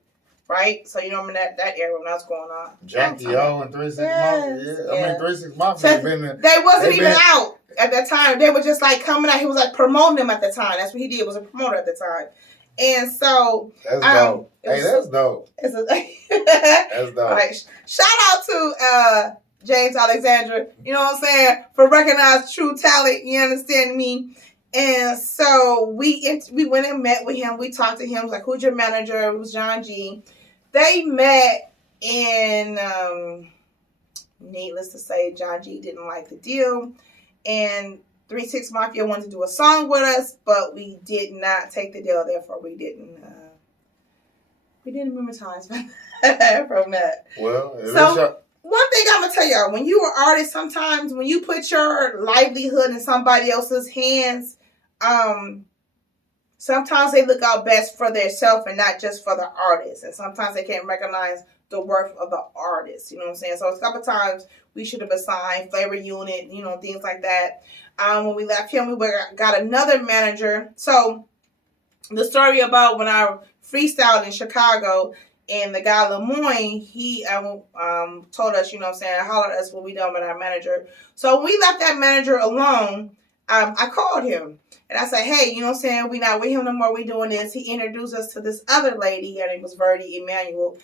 Right? So you remember that era when that was going on. Jackie O and 3-6 Mafia? Yeah. I mean, 3-6 Mafia had been... They wasn't even out at that time. They were just like coming out. He was like promoting them at the time. That's what he did, was a promoter at the time. And so that's dope. Hey, that's dope. That's dope. All right. Shout out to James Alexander, you know what I'm saying, for recognized true talent. You understand me? And so we went and met with him. We talked to him, like, who's your manager? It was John G. They met, and needless to say, John G didn't like the deal. And 3-6 Mafia wanted to do a song with us, but we did not take the deal. Therefore, we didn't monetize from that. Well, so one thing I'm gonna tell y'all: when you are artists, sometimes when you put your livelihood in somebody else's hands, sometimes they look out best for themselves and not just for the artist. And sometimes they can't recognize the worth of the artist. You know what I'm saying? So a couple times we should have assigned flavor unit, you know, things like that. When we left him, we got another manager. So the story about when I freestyled in Chicago and the guy Lemoyne, he told us, you know what I'm saying, hollered at us when we done with our manager. So when we left that manager alone, I called him. And I said, hey, you know what I'm saying? We not with him no more. We doing this. He introduced us to this other lady. Her name was Verdi Emanuel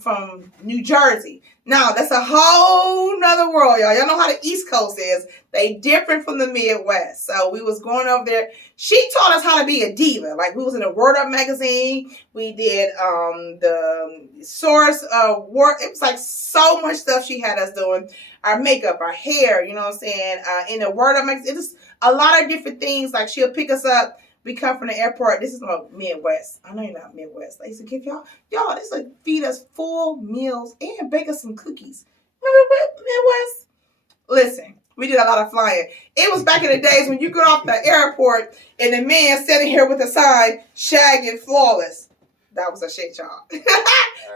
from New Jersey. Now, that's a whole nother world, y'all. Y'all know how the East Coast is. They different from the Midwest. So we was going over there. She taught us how to be a diva. Like, we was in a Word Up magazine. We did the Source work. It was like so much stuff she had us doing. Our makeup, our hair, you know what I'm saying? In the Word Up magazine. It was a lot of different things. Like, she'll pick us up. We come from the airport. This is my Midwest. I know you're not Midwest. I used to give y'all, this like feed us full meals and bake us some cookies. Remember Midwest? Listen, we did a lot of flying. It was back in the days when you get off the airport and the man standing here with a sign, shagging flawless. That was a shit, y'all.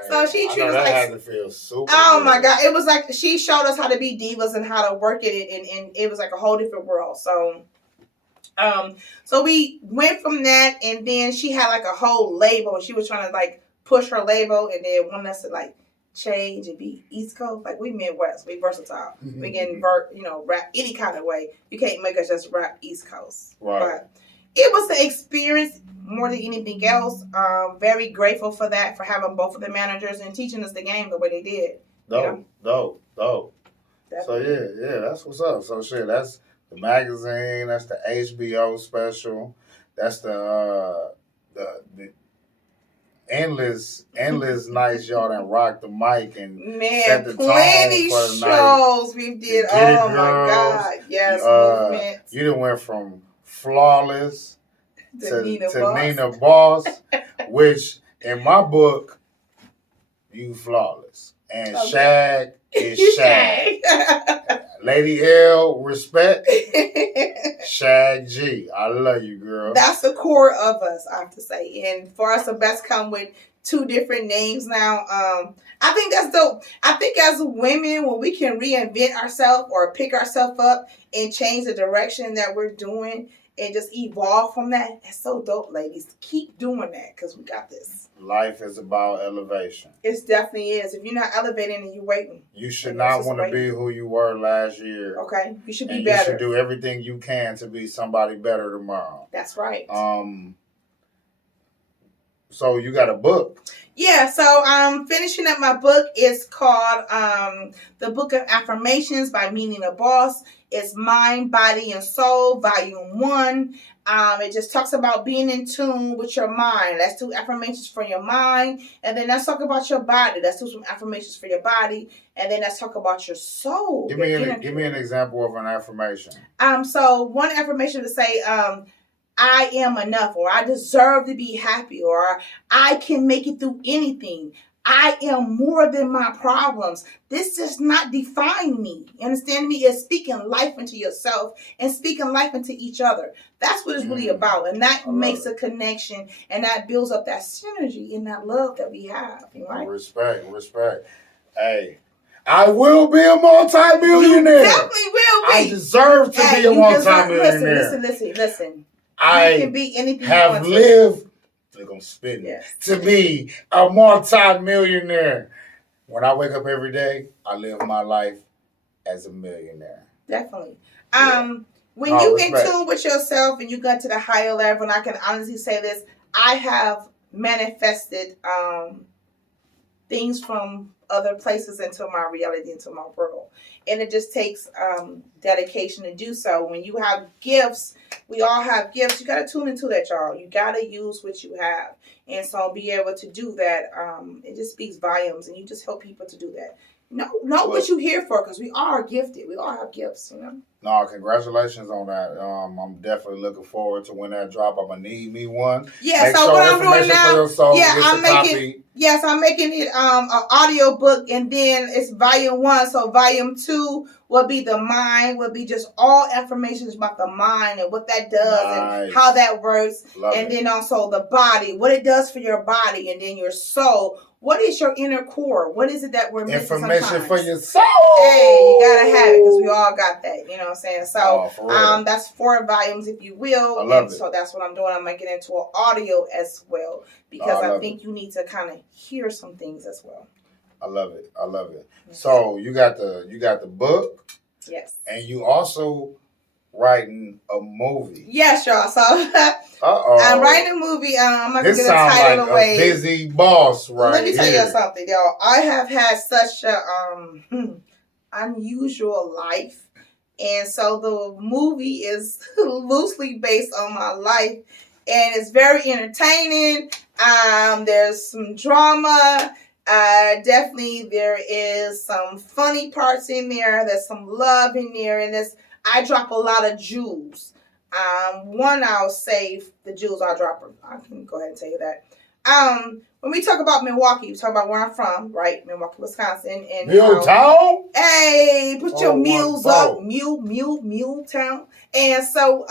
So she treated us like, had to feel super oh my God. It was like she showed us how to be divas and how to work it, and it was like a whole different world. So we went from that, and then she had like a whole label, and she was trying to like push her label, and then wanted us to like change and be East Coast. Like, we Midwest, we versatile. Mm-hmm. We can rap any kind of way. You can't make us just rap East Coast. Right. But it was the experience more than anything else. Very grateful for that, for having both of the managers and teaching us the game the way they did. Dope. So yeah, that's what's up. So shit, that's the magazine, that's the HBO special, that's the endless nights y'all done rock the mic and set the tone for the shows we did. Oh my God, yes, movement. You done went from Flawless to Nina Boss, which in my book, you flawless. And okay. Shag is Shag. Lady L, respect. Shag G. I love you, girl. That's the core of us, I have to say. And for us to best come with 2 different names now, I think that's dope. I think as women, when we can reinvent ourselves or pick ourselves up and change the direction that we're doing and just evolve from that, that's so dope, ladies. Keep doing that, because we got this. Life is about elevation. It definitely is. If you're not elevating and you're waiting. You should not want to be who you were last year. Okay. You should be better. You should do everything you can to be somebody better tomorrow. That's right. So you got a book. Yeah, so I'm finishing up my book. It's called The Book of Affirmations by Meaning a Boss. It's Mind, Body, and Soul, Volume 1. It just talks about being in tune with your mind. Let's do affirmations for your mind. And then let's talk about your body. Let's do some affirmations for your body. And then let's talk about your soul. Give me an example of an affirmation. So one affirmation to say, I am enough, or I deserve to be happy, or I can make it through anything. I am more than my problems. This does not define me. You understand me? It's speaking life into yourself and speaking life into each other. That's what it's really about. And that makes a connection, and that builds up that synergy and that love that we have. Right? Respect. Hey, I will be a multi-millionaire. You definitely will be. I deserve to be a multi-millionaire. Listen. I can be anything have lived, look, I'm spitting, yes, to be a multi-millionaire. When I wake up every day, I live my life as a millionaire. Definitely. Yeah. When you in tune with yourself and you go to the higher level, and I can honestly say this, I have manifested things from other places into my reality, into my world. And it just takes dedication to do so. When you have gifts, we all have gifts. You got to tune into that, y'all. You got to use what you have. And so be able to do that, it just speaks volumes. And you just help people to do that. Know what you're here for, because we all are gifted. We all have gifts, you know. No, congratulations on that. I'm definitely looking forward to when that drop. I'm gonna need me one. Yeah, Make so sure what I'm doing now, I'm making copy. yes, I'm making it an audio book, and then it's volume 1. So volume 2 will be the mind, will be just all affirmations about the mind and what that does and how that works. Then also the body, what it does for your body, and then your soul. What is your inner core? What is it that we're missing Information sometimes? for your soul. Hey, you gotta have it, because we all got that. You know what I'm saying? So that's 4 volumes, if you will. I love it. So that's what I'm doing. I'm making it into an audio as well, because I think you need to kind of hear some things as well. I love it. I love it. Okay. So you got the book. Yes. And you also writing a movie. Yes, y'all. So I'm writing a movie. I'm not gonna get the title away. A busy boss, right? Let me tell you something, y'all. I have had such a unusual life, and so the movie is loosely based on my life, and it's very entertaining. There's some drama. Definitely there is some funny parts in there. There's some love in there, and I drop a lot of jewels. One, I'll save the jewels I'll drop. I can go ahead and tell you that. When we talk about Milwaukee, we talk about where I'm from, right? Milwaukee, Wisconsin. And Milltown? Hey, put your mules up. Mule town. And so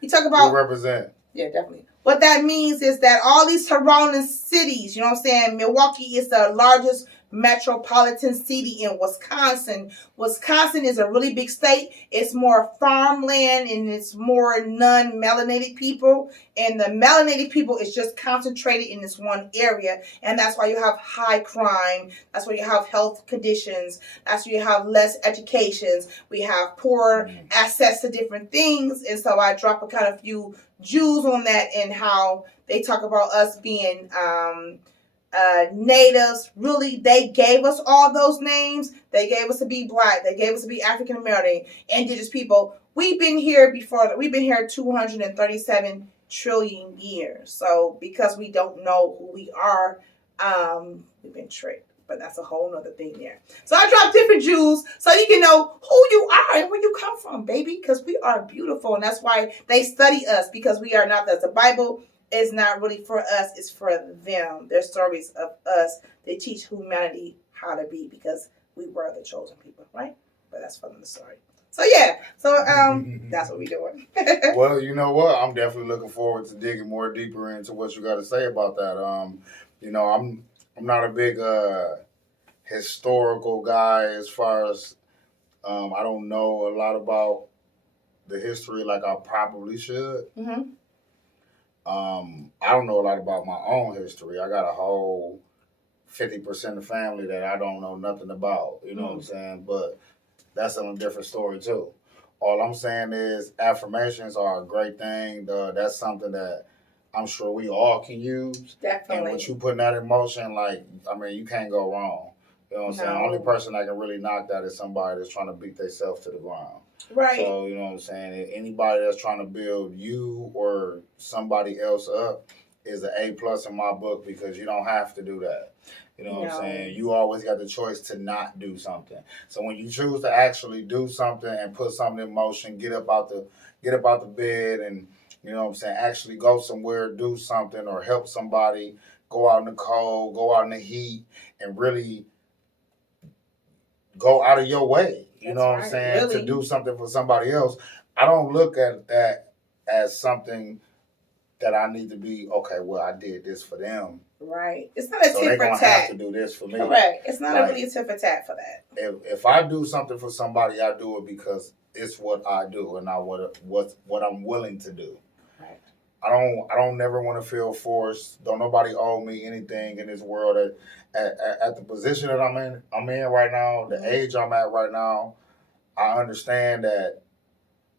we talk about... We represent. Yeah, definitely. What that means is that all these surrounding cities, you know what I'm saying? Milwaukee is the largest metropolitan city in Wisconsin. Wisconsin is a really big state. It's more farmland, and it's more non-melanated people. And the melanated people is just concentrated in this one area. And that's why you have high crime. That's why you have health conditions. That's why you have less educations. We have poor access to different things. And so I drop a kind of few jewels on that, and how they talk about us being natives. Really, they gave us all those names. They gave us to be black. They gave us to be African American, indigenous people. We've been here before. We've been here 237 trillion years. So because we don't know who we are, we've been tricked. But that's a whole nother thing there. So I drop different jewels so you can know who you are and where you come from, baby. Because we are beautiful. And that's why they study us, because we are not. The Bible is not really for us. It's for them. Their stories of us. They teach humanity how to be, because we were the chosen people, right? But that's from the story. So yeah. So that's what we're doing. Well, you know what? I'm definitely looking forward to digging more deeper into what you got to say about that. You know, I'm not a big historical guy as far as I don't know a lot about the history like I probably should. Mm-hmm. I don't know a lot about my own history. I got a whole 50% of family that I don't know nothing about. You know what I'm saying? But that's a different story too. All I'm saying is affirmations are a great thing. That's something that I'm sure we all can use. Definitely. And with you putting that in motion, you can't go wrong. You know what I'm saying? The only person that can really knock that is somebody that's trying to beat themselves to the ground. Right. So, you know what I'm saying? Anybody that's trying to build you or somebody else up is an A+ in my book, because you don't have to do that. You know what I'm saying? You always got the choice to not do something. So when you choose to actually do something and put something in motion, get up out the bed and, you know what I'm saying, actually go somewhere, do something, or help somebody, go out in the cold, go out in the heat, and really go out of your way. You know what I'm saying? Really? To do something for somebody else. I don't look at that as something that I need to be, okay, well, I did this for them. Right. It's not a tit for tat. So they're going to have to do this for me. Correct. It's not really a tit for tat for that. If I do something for somebody, I do it because it's what I do and not what I'm willing to do. Right. I don't never want to feel forced. Don't nobody owe me anything in this world. At the position that I'm in right now, the age I'm at right now, I understand that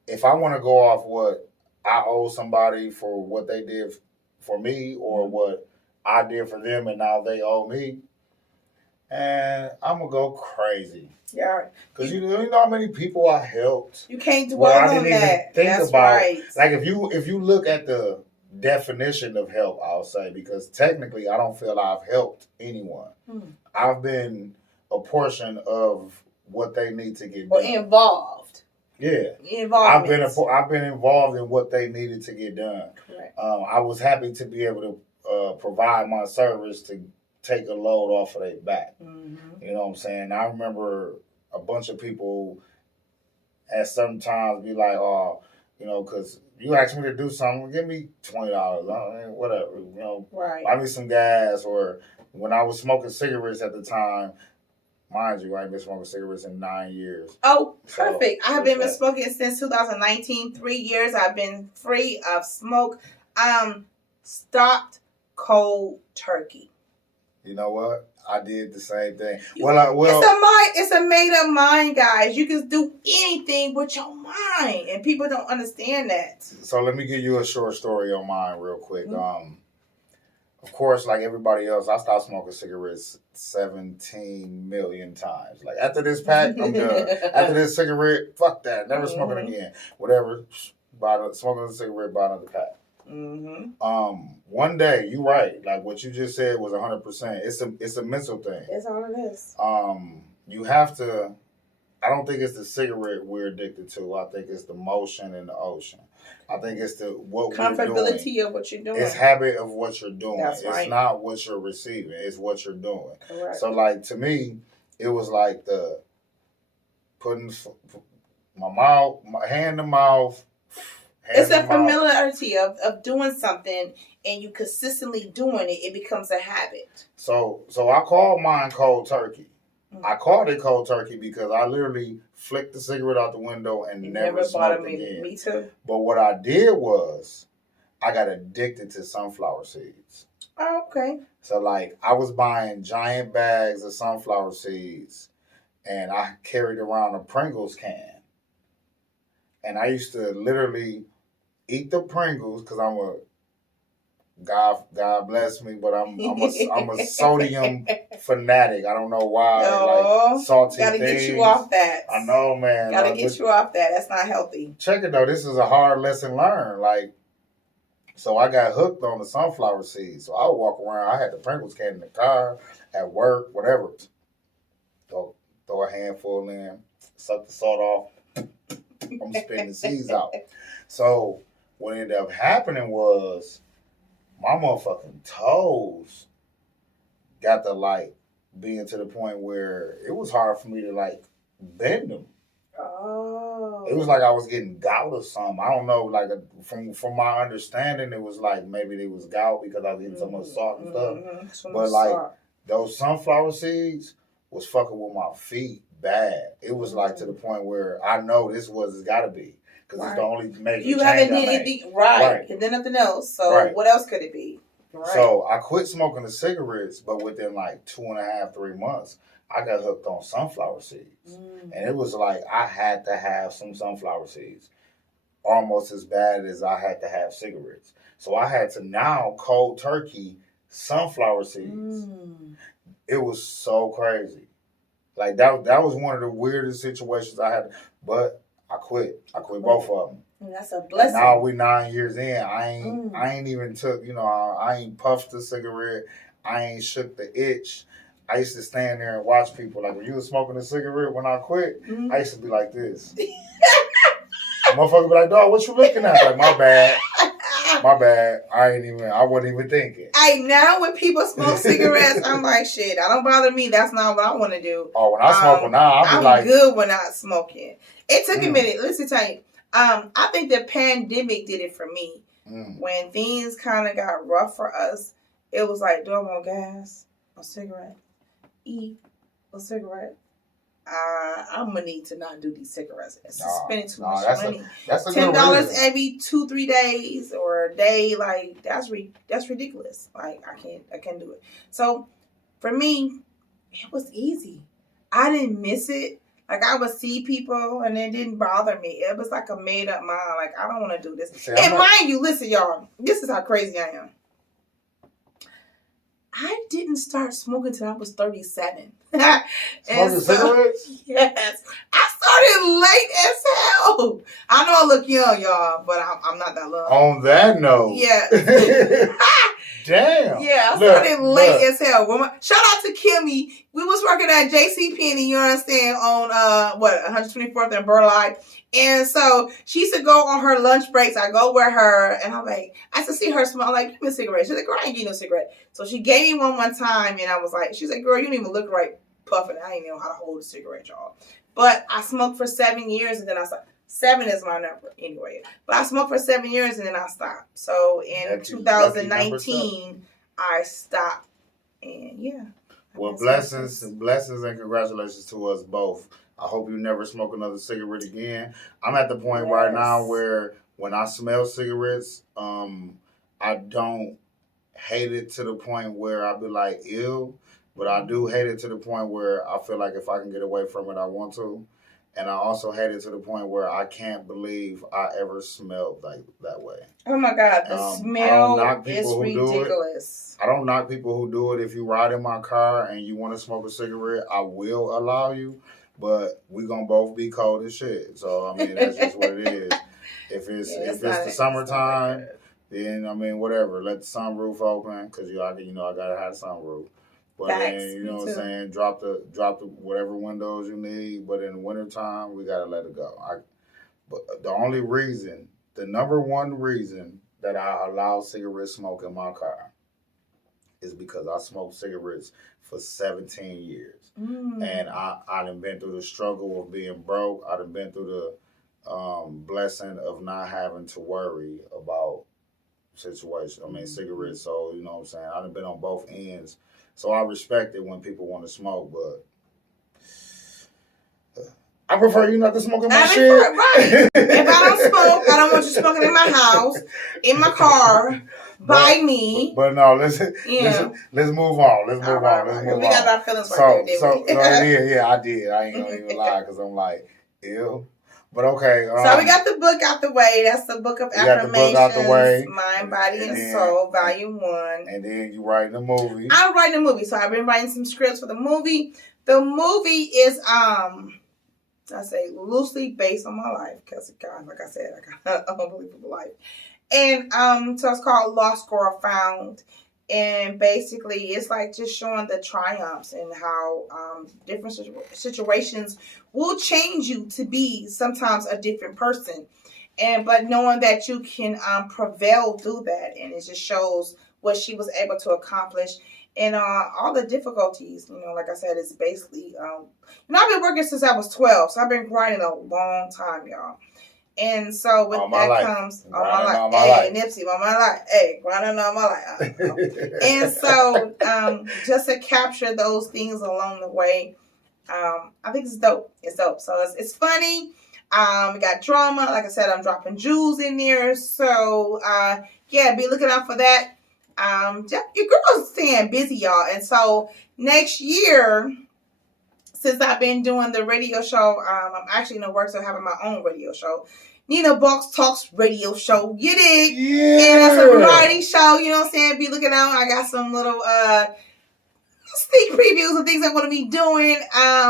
if I want to go off what I owe somebody for what they did for me or what I did for them, and now they owe me. And I'm gonna go crazy. Yeah. Because you know how many people I helped. You can't dwell Well, I on didn't even that. think That's about right. like if you look at the definition of help, I'll say, because technically I don't feel I've helped anyone. I've been a portion of what they need to get done. Or involved. Yeah. Involved. I've been involved in what they needed to get done. Correct. I was happy to be able to provide my service to take a load off of their back. You know what I'm saying? I remember a bunch of people at some times be like, oh, you know, because you asked me to do something, give me $20, whatever, you know, buy me some gas. Or when I was smoking cigarettes at the time, mind you, I ain't been smoking cigarettes in 9 years. Oh, perfect. So, I have been smoking since 2019. 3 years I've been free of smoke. Stopped cold turkey. You know what? I did the same thing. It's a made up mind, guys. You can do anything with your mind, and people don't understand that. So let me give you a short story on mine real quick. Of course, like everybody else, I stopped smoking cigarettes 17 million times. Like after this pack, I'm done. After this cigarette, fuck that. Never smoking again. Whatever. Smoking a cigarette, buy another pack. One day, you're right. Like what you just said was 100%. It's a mental thing. That's all it is. You have to. I don't think it's the cigarette we're addicted to. I think it's the motion in the ocean. I think it's the what we're doing. Comfortability of what you're doing. It's habit of what you're doing. That's right. It's not what you're receiving. It's what you're doing. Correct. So, like to me, it was like the putting my hand to mouth. It's a familiarity of doing something, and you consistently doing it. It becomes a habit. So I called mine cold turkey. I called it cold turkey because I literally flicked the cigarette out the window and never smoked again. Me too. But what I did was I got addicted to sunflower seeds. Oh, okay. So like I was buying giant bags of sunflower seeds, and I carried around a Pringles can. And I used to literally eat the Pringles because I'm a God bless me, but I'm a sodium fanatic. I don't know why. Like salty gotta things. Get you off that. I know, man. Gotta get you off that. That's not healthy. Check it though. This is a hard lesson learned. Like, so I got hooked on the sunflower seeds. So I would walk around. I had the Pringles can in the car, at work, whatever. Throw a handful in, suck the salt off. I'm spitting the seeds out. So what ended up happening was my motherfucking toes got to like being to the point where it was hard for me to like bend them. Oh. It was like I was getting gout or something. I don't know. Like from my understanding, it was like maybe it was gout because I was eating so much salt and stuff. But like those sunflower seeds was fucking with my feet bad. It was like to the point where I know this was it's got to be. Because it's the only major you change haven't I did made. anything right. And then nothing else. So what else could it be? Right. So I quit smoking the cigarettes, but within like 2.5, 3 months, I got hooked on sunflower seeds. And it was like I had to have some sunflower seeds. Almost as bad as I had to have cigarettes. So I had to now cold turkey sunflower seeds. It was so crazy. Like that was one of the weirdest situations I had. But I quit. I quit both of them. And that's a blessing. And now we 9 years in. I ain't even took, I ain't puffed a cigarette. I ain't shook the itch. I used to stand there and watch people. Like when you was smoking a cigarette when I quit, I used to be like this. Motherfucker be like, dog, what you looking at? Like, my bad. I wasn't even thinking. Now when people smoke cigarettes, I'm like, shit, that don't bother me. That's not what I want to do. Oh, when I smoke now, I'm like, good when not smoking. It took a minute. Listen, tell you. I think the pandemic did it for me. When things kind of got rough for us, it was like, do I want gas? A cigarette? Eat? A cigarette? I'm gonna need to not do these cigarettes. It's just spending too much money. That's $10 every 2-3 days or a day. Like that's ridiculous. Like I can't do it. So for me, it was easy. I didn't miss it. Like I would see people and it didn't bother me. It was like a made up mind. Like I don't want to do this. And mind you, listen, y'all. This is how crazy I am. I didn't start smoking until I was 37. Smoking cigarettes? Yes. I started late as hell. I know I look young, y'all, but I'm not that young. On that note. Yeah. Damn. Yeah, I started late as hell. Shout out to Kimmy. We was working at JCPenney, you understand, on 124th and Burleigh. And so she used to go on her lunch breaks. I go with her, and I'm like, I used to see her smell. I'm like, give me a cigarette. She's like, girl, I ain't getting no cigarette. So she gave me one time, and I was like, she's like, girl, you don't even look right puffing. I didn't know how to hold a cigarette, y'all. But I smoked for 7 years, and then I stopped. 7 is my number anyway. But I smoked for 7 years, and then I stopped. So in 2019, I stopped, and yeah. Well, blessings and congratulations to us both. I hope you never smoke another cigarette again. I'm at the point right now where when I smell cigarettes, I don't hate it to the point where I be like, ew, but I do hate it to the point where I feel like if I can get away from it, I want to. And I also hate it to the point where I can't believe I ever smelled like that way. Oh my God, the smell is ridiculous. I don't knock people who do it. If you ride in my car and you want to smoke a cigarette, I will allow you. But we gonna both be cold as shit. So I mean, that's just what it is. If it's the summertime, then I mean, whatever. Let the sunroof open because I gotta have the sunroof. But then, you know what I'm saying, drop the whatever windows you need. But in the wintertime, we gotta let it go. But the number one reason that I allow cigarette smoke in my car is because I smoked cigarettes for 17 years. And I done been through the struggle of being broke. I done been through the blessing of not having to worry about situation. I mean, cigarettes. So, you know what I'm saying? I done been on both ends. So I respect it when people want to smoke, but I prefer you not to smoke in my shit. Right. If I don't smoke, I don't want you smoking in my house, in my car, by me. But no, let's move on. Let's move on. We got our feelings right there, yeah, I did. I ain't gonna even lie because I'm like, ew. But okay. So we got the book out the way. That's the book of affirmations, Mind, Body, and Soul, Volume 1. And then you writing a movie. I'm writing a movie. So I've been writing some scripts for the movie. The movie is I say loosely based on my life because, God, like I said, I got an unbelievable life. And so it's called Lost Girl Found. And basically, it's like just showing the triumphs and how different situations will change you to be sometimes a different person. But knowing that you can prevail through that. And it just shows what she was able to accomplish. And all the difficulties, like I said, it's basically, I've been working since I was 12. So I've been grinding a long time, y'all. And so with that comes all my life. Hey, Nipsey, all my life. Hey, grinding all my life. And so just to capture those things along the way, I think it's dope. It's dope. So it's funny. We got drama. Like I said, I'm dropping jewels in there. So be looking out for that. Your girl's staying busy, y'all. And so next year, since I've been doing the radio show, I'm actually in the works of having my own radio show. Nina Box Talks radio show. You dig? Yeah. And that's a variety show, you know what I'm saying? Be looking out. I got some little sneak previews of things I'm going to be doing.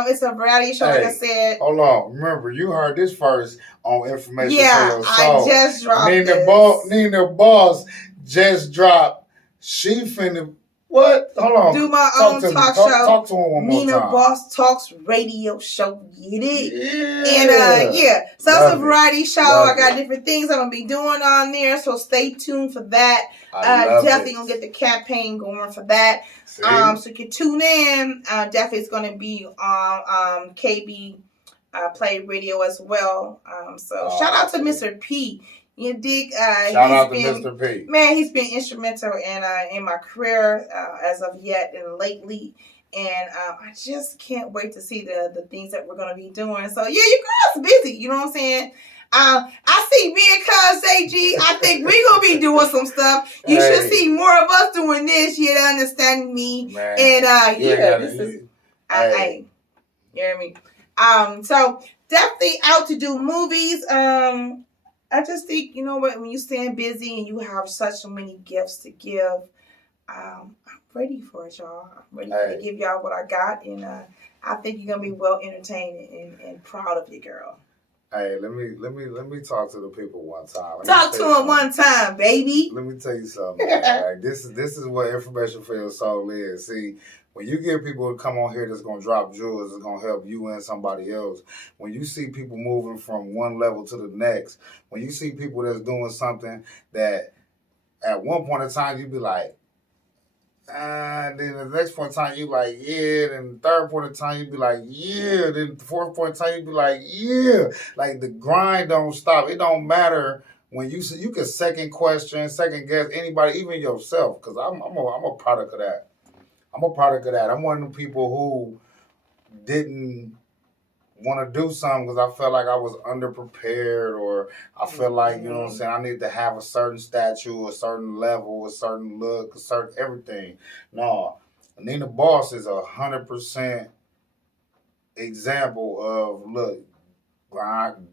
It's a variety show, like I said. Hold on. Remember, you heard this first on Information for Your Soul. I just dropped Nina Boss just dropped. She finna... What? Hold on. Do my own talk show. Talk to him one more time. Nina Boss Talks radio show. Get it? Yeah. And So it's a variety show. I got different things I'm gonna be doing on there. So stay tuned for that. Definitely gonna get the campaign going for that. So you can tune in. Definitely it's gonna be on KB Play Radio as well. So shout out to Mr. P. You dig? Shout out to Mr. P. Man, he's been instrumental in my career as of yet and lately. And I just can't wait to see the things that we're going to be doing. So, yeah, your girl's busy. You know what I'm saying? I see me and Cuz AG. I think we're going to be doing some stuff. You should see more of us doing this. You understand me? Man. And, this is... you hear me? So, definitely out to do movies. I just think, you know what, when you stand busy and you have such many gifts to give, I'm ready for it, y'all. I'm ready Hey. to give y'all what I got, and I think you're gonna be well entertained and proud of your girl. Hey, let me talk to the people one time. Talk to them one time, baby. Let me tell you something, man. Like, this is what information for your soul is. See, when you get people to come on here that's gonna drop jewels, that's gonna help you and somebody else. When you see people moving from one level to the next, when you see people that's doing something that at one point in time you be like, and then the next point in time you like, yeah. Then the third point in time you be like, yeah. Then the fourth point in time you be like, yeah. Like the grind don't stop. It don't matter when you can second guess anybody, even yourself. Because I'm a product of that. I'm a product of that. I'm one of the people who didn't want to do something because I felt like I was underprepared, or I felt like, you know what I'm saying, I need to have a certain stature, a certain level, a certain look, a certain everything. No, Nina Boss is 100% example of, look, grind.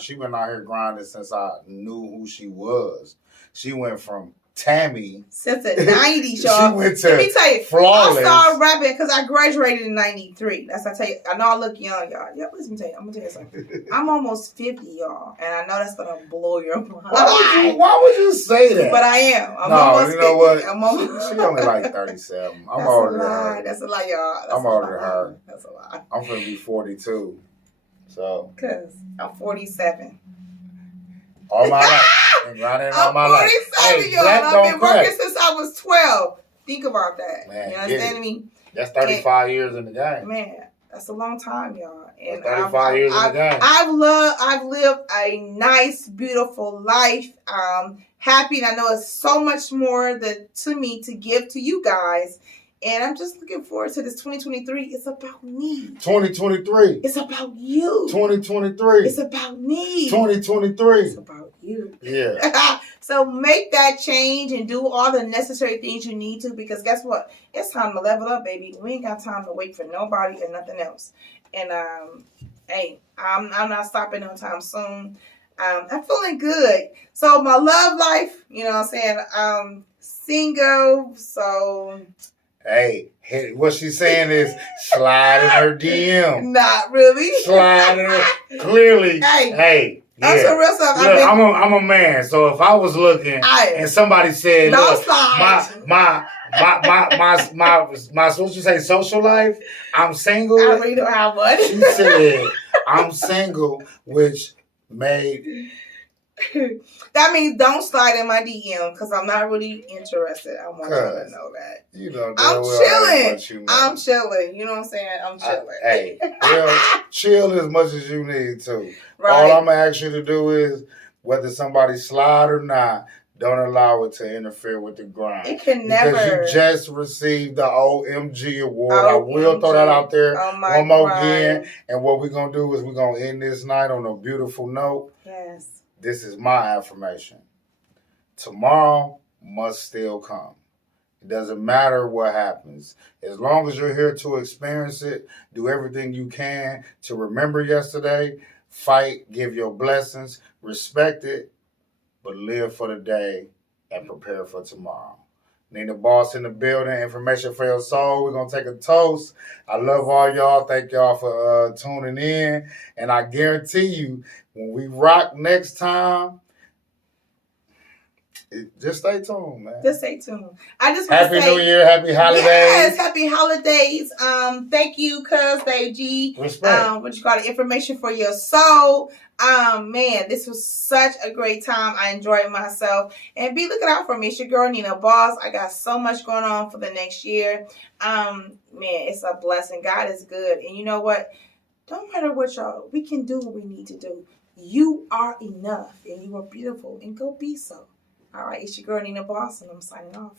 She been out here grinding since I knew who she was. She went from Tammy since the 90s, y'all. She went to Let me tell you, Flawless. I started rapping because I graduated in 93. That's I tell you. I know I look young, y'all. Yeah, listen to you. I'm gonna tell you something. I'm almost 50, y'all, and I know that's gonna blow your mind. Why would you say that? But I am. I'm no, almost you know 50. what? I'm almost... she only like 37. I'm that's older a than lie. her. That's a lie, y'all. That's I'm older than her. That's a lie. I'm finna be 42. So. Cause I'm 47. All my life. I'm 47, y'all. I've been working since I was 12. Think about that. Man, you understand me? That's 35 years in the game. Man, that's a long time, y'all. And that's 35 years in the game. I've lived a nice, beautiful life. Happy, and I know it's so much more to me to give to you guys. And I'm just looking forward to this 2023. It's about me. 2023. It's about you. 2023. It's about me. 2023. It's about you. Yeah. So make that change and do all the necessary things you need to, because guess what? It's time to level up, baby. We ain't got time to wait for nobody or nothing else. And hey, I'm not stopping no time soon. I'm feeling good. So my love life, you know what I'm saying? Single, so... Hey, what she's saying is slide in her DM. Not really. Slide in her. Clearly. Hey. Yeah. I'm so real stuff. Look, I'm a man, so if I was looking and somebody said, "Look, my what you say, social life, I'm single." I really don't have one. She said, "I'm single," which made. That means don't slide in my DM because I'm not really interested. I want you to know that. You know, I'm chilling. I'm chilling. You know what I'm saying? I'm chilling. Hey, chill as much as you need to. Right. All I'm gonna ask you to do is, whether somebody slide or not, don't allow it to interfere with the grind. It can never. Because you just received the OMG award. I will throw that out there one more again. And what we're gonna do is we're gonna end this night on a beautiful note. Yes. This is my affirmation. Tomorrow must still come. It doesn't matter what happens. As long as you're here to experience it, do everything you can to remember yesterday, fight, give your blessings, respect it, but live for the day and prepare for tomorrow. Nina Boss in the building, information for your soul. We're going to take a toast. I love all y'all. Thank y'all for tuning in. And I guarantee you, when we rock next time, just stay tuned, man. Just stay tuned. I just Happy New Year, happy holidays. Yes, happy holidays. Thank you, cuz Dave G. Respect. What you call it? Information for your soul. Man, this was such a great time. I enjoyed myself. And be looking out for me. It's your girl Nina Boss. I got so much going on for the next year. Man, it's a blessing. God is good. And you know what? Don't matter what y'all, we can do what we need to do. You are enough and you are beautiful, and go be so. All right, it's your girl Nina Boss, and I'm signing off.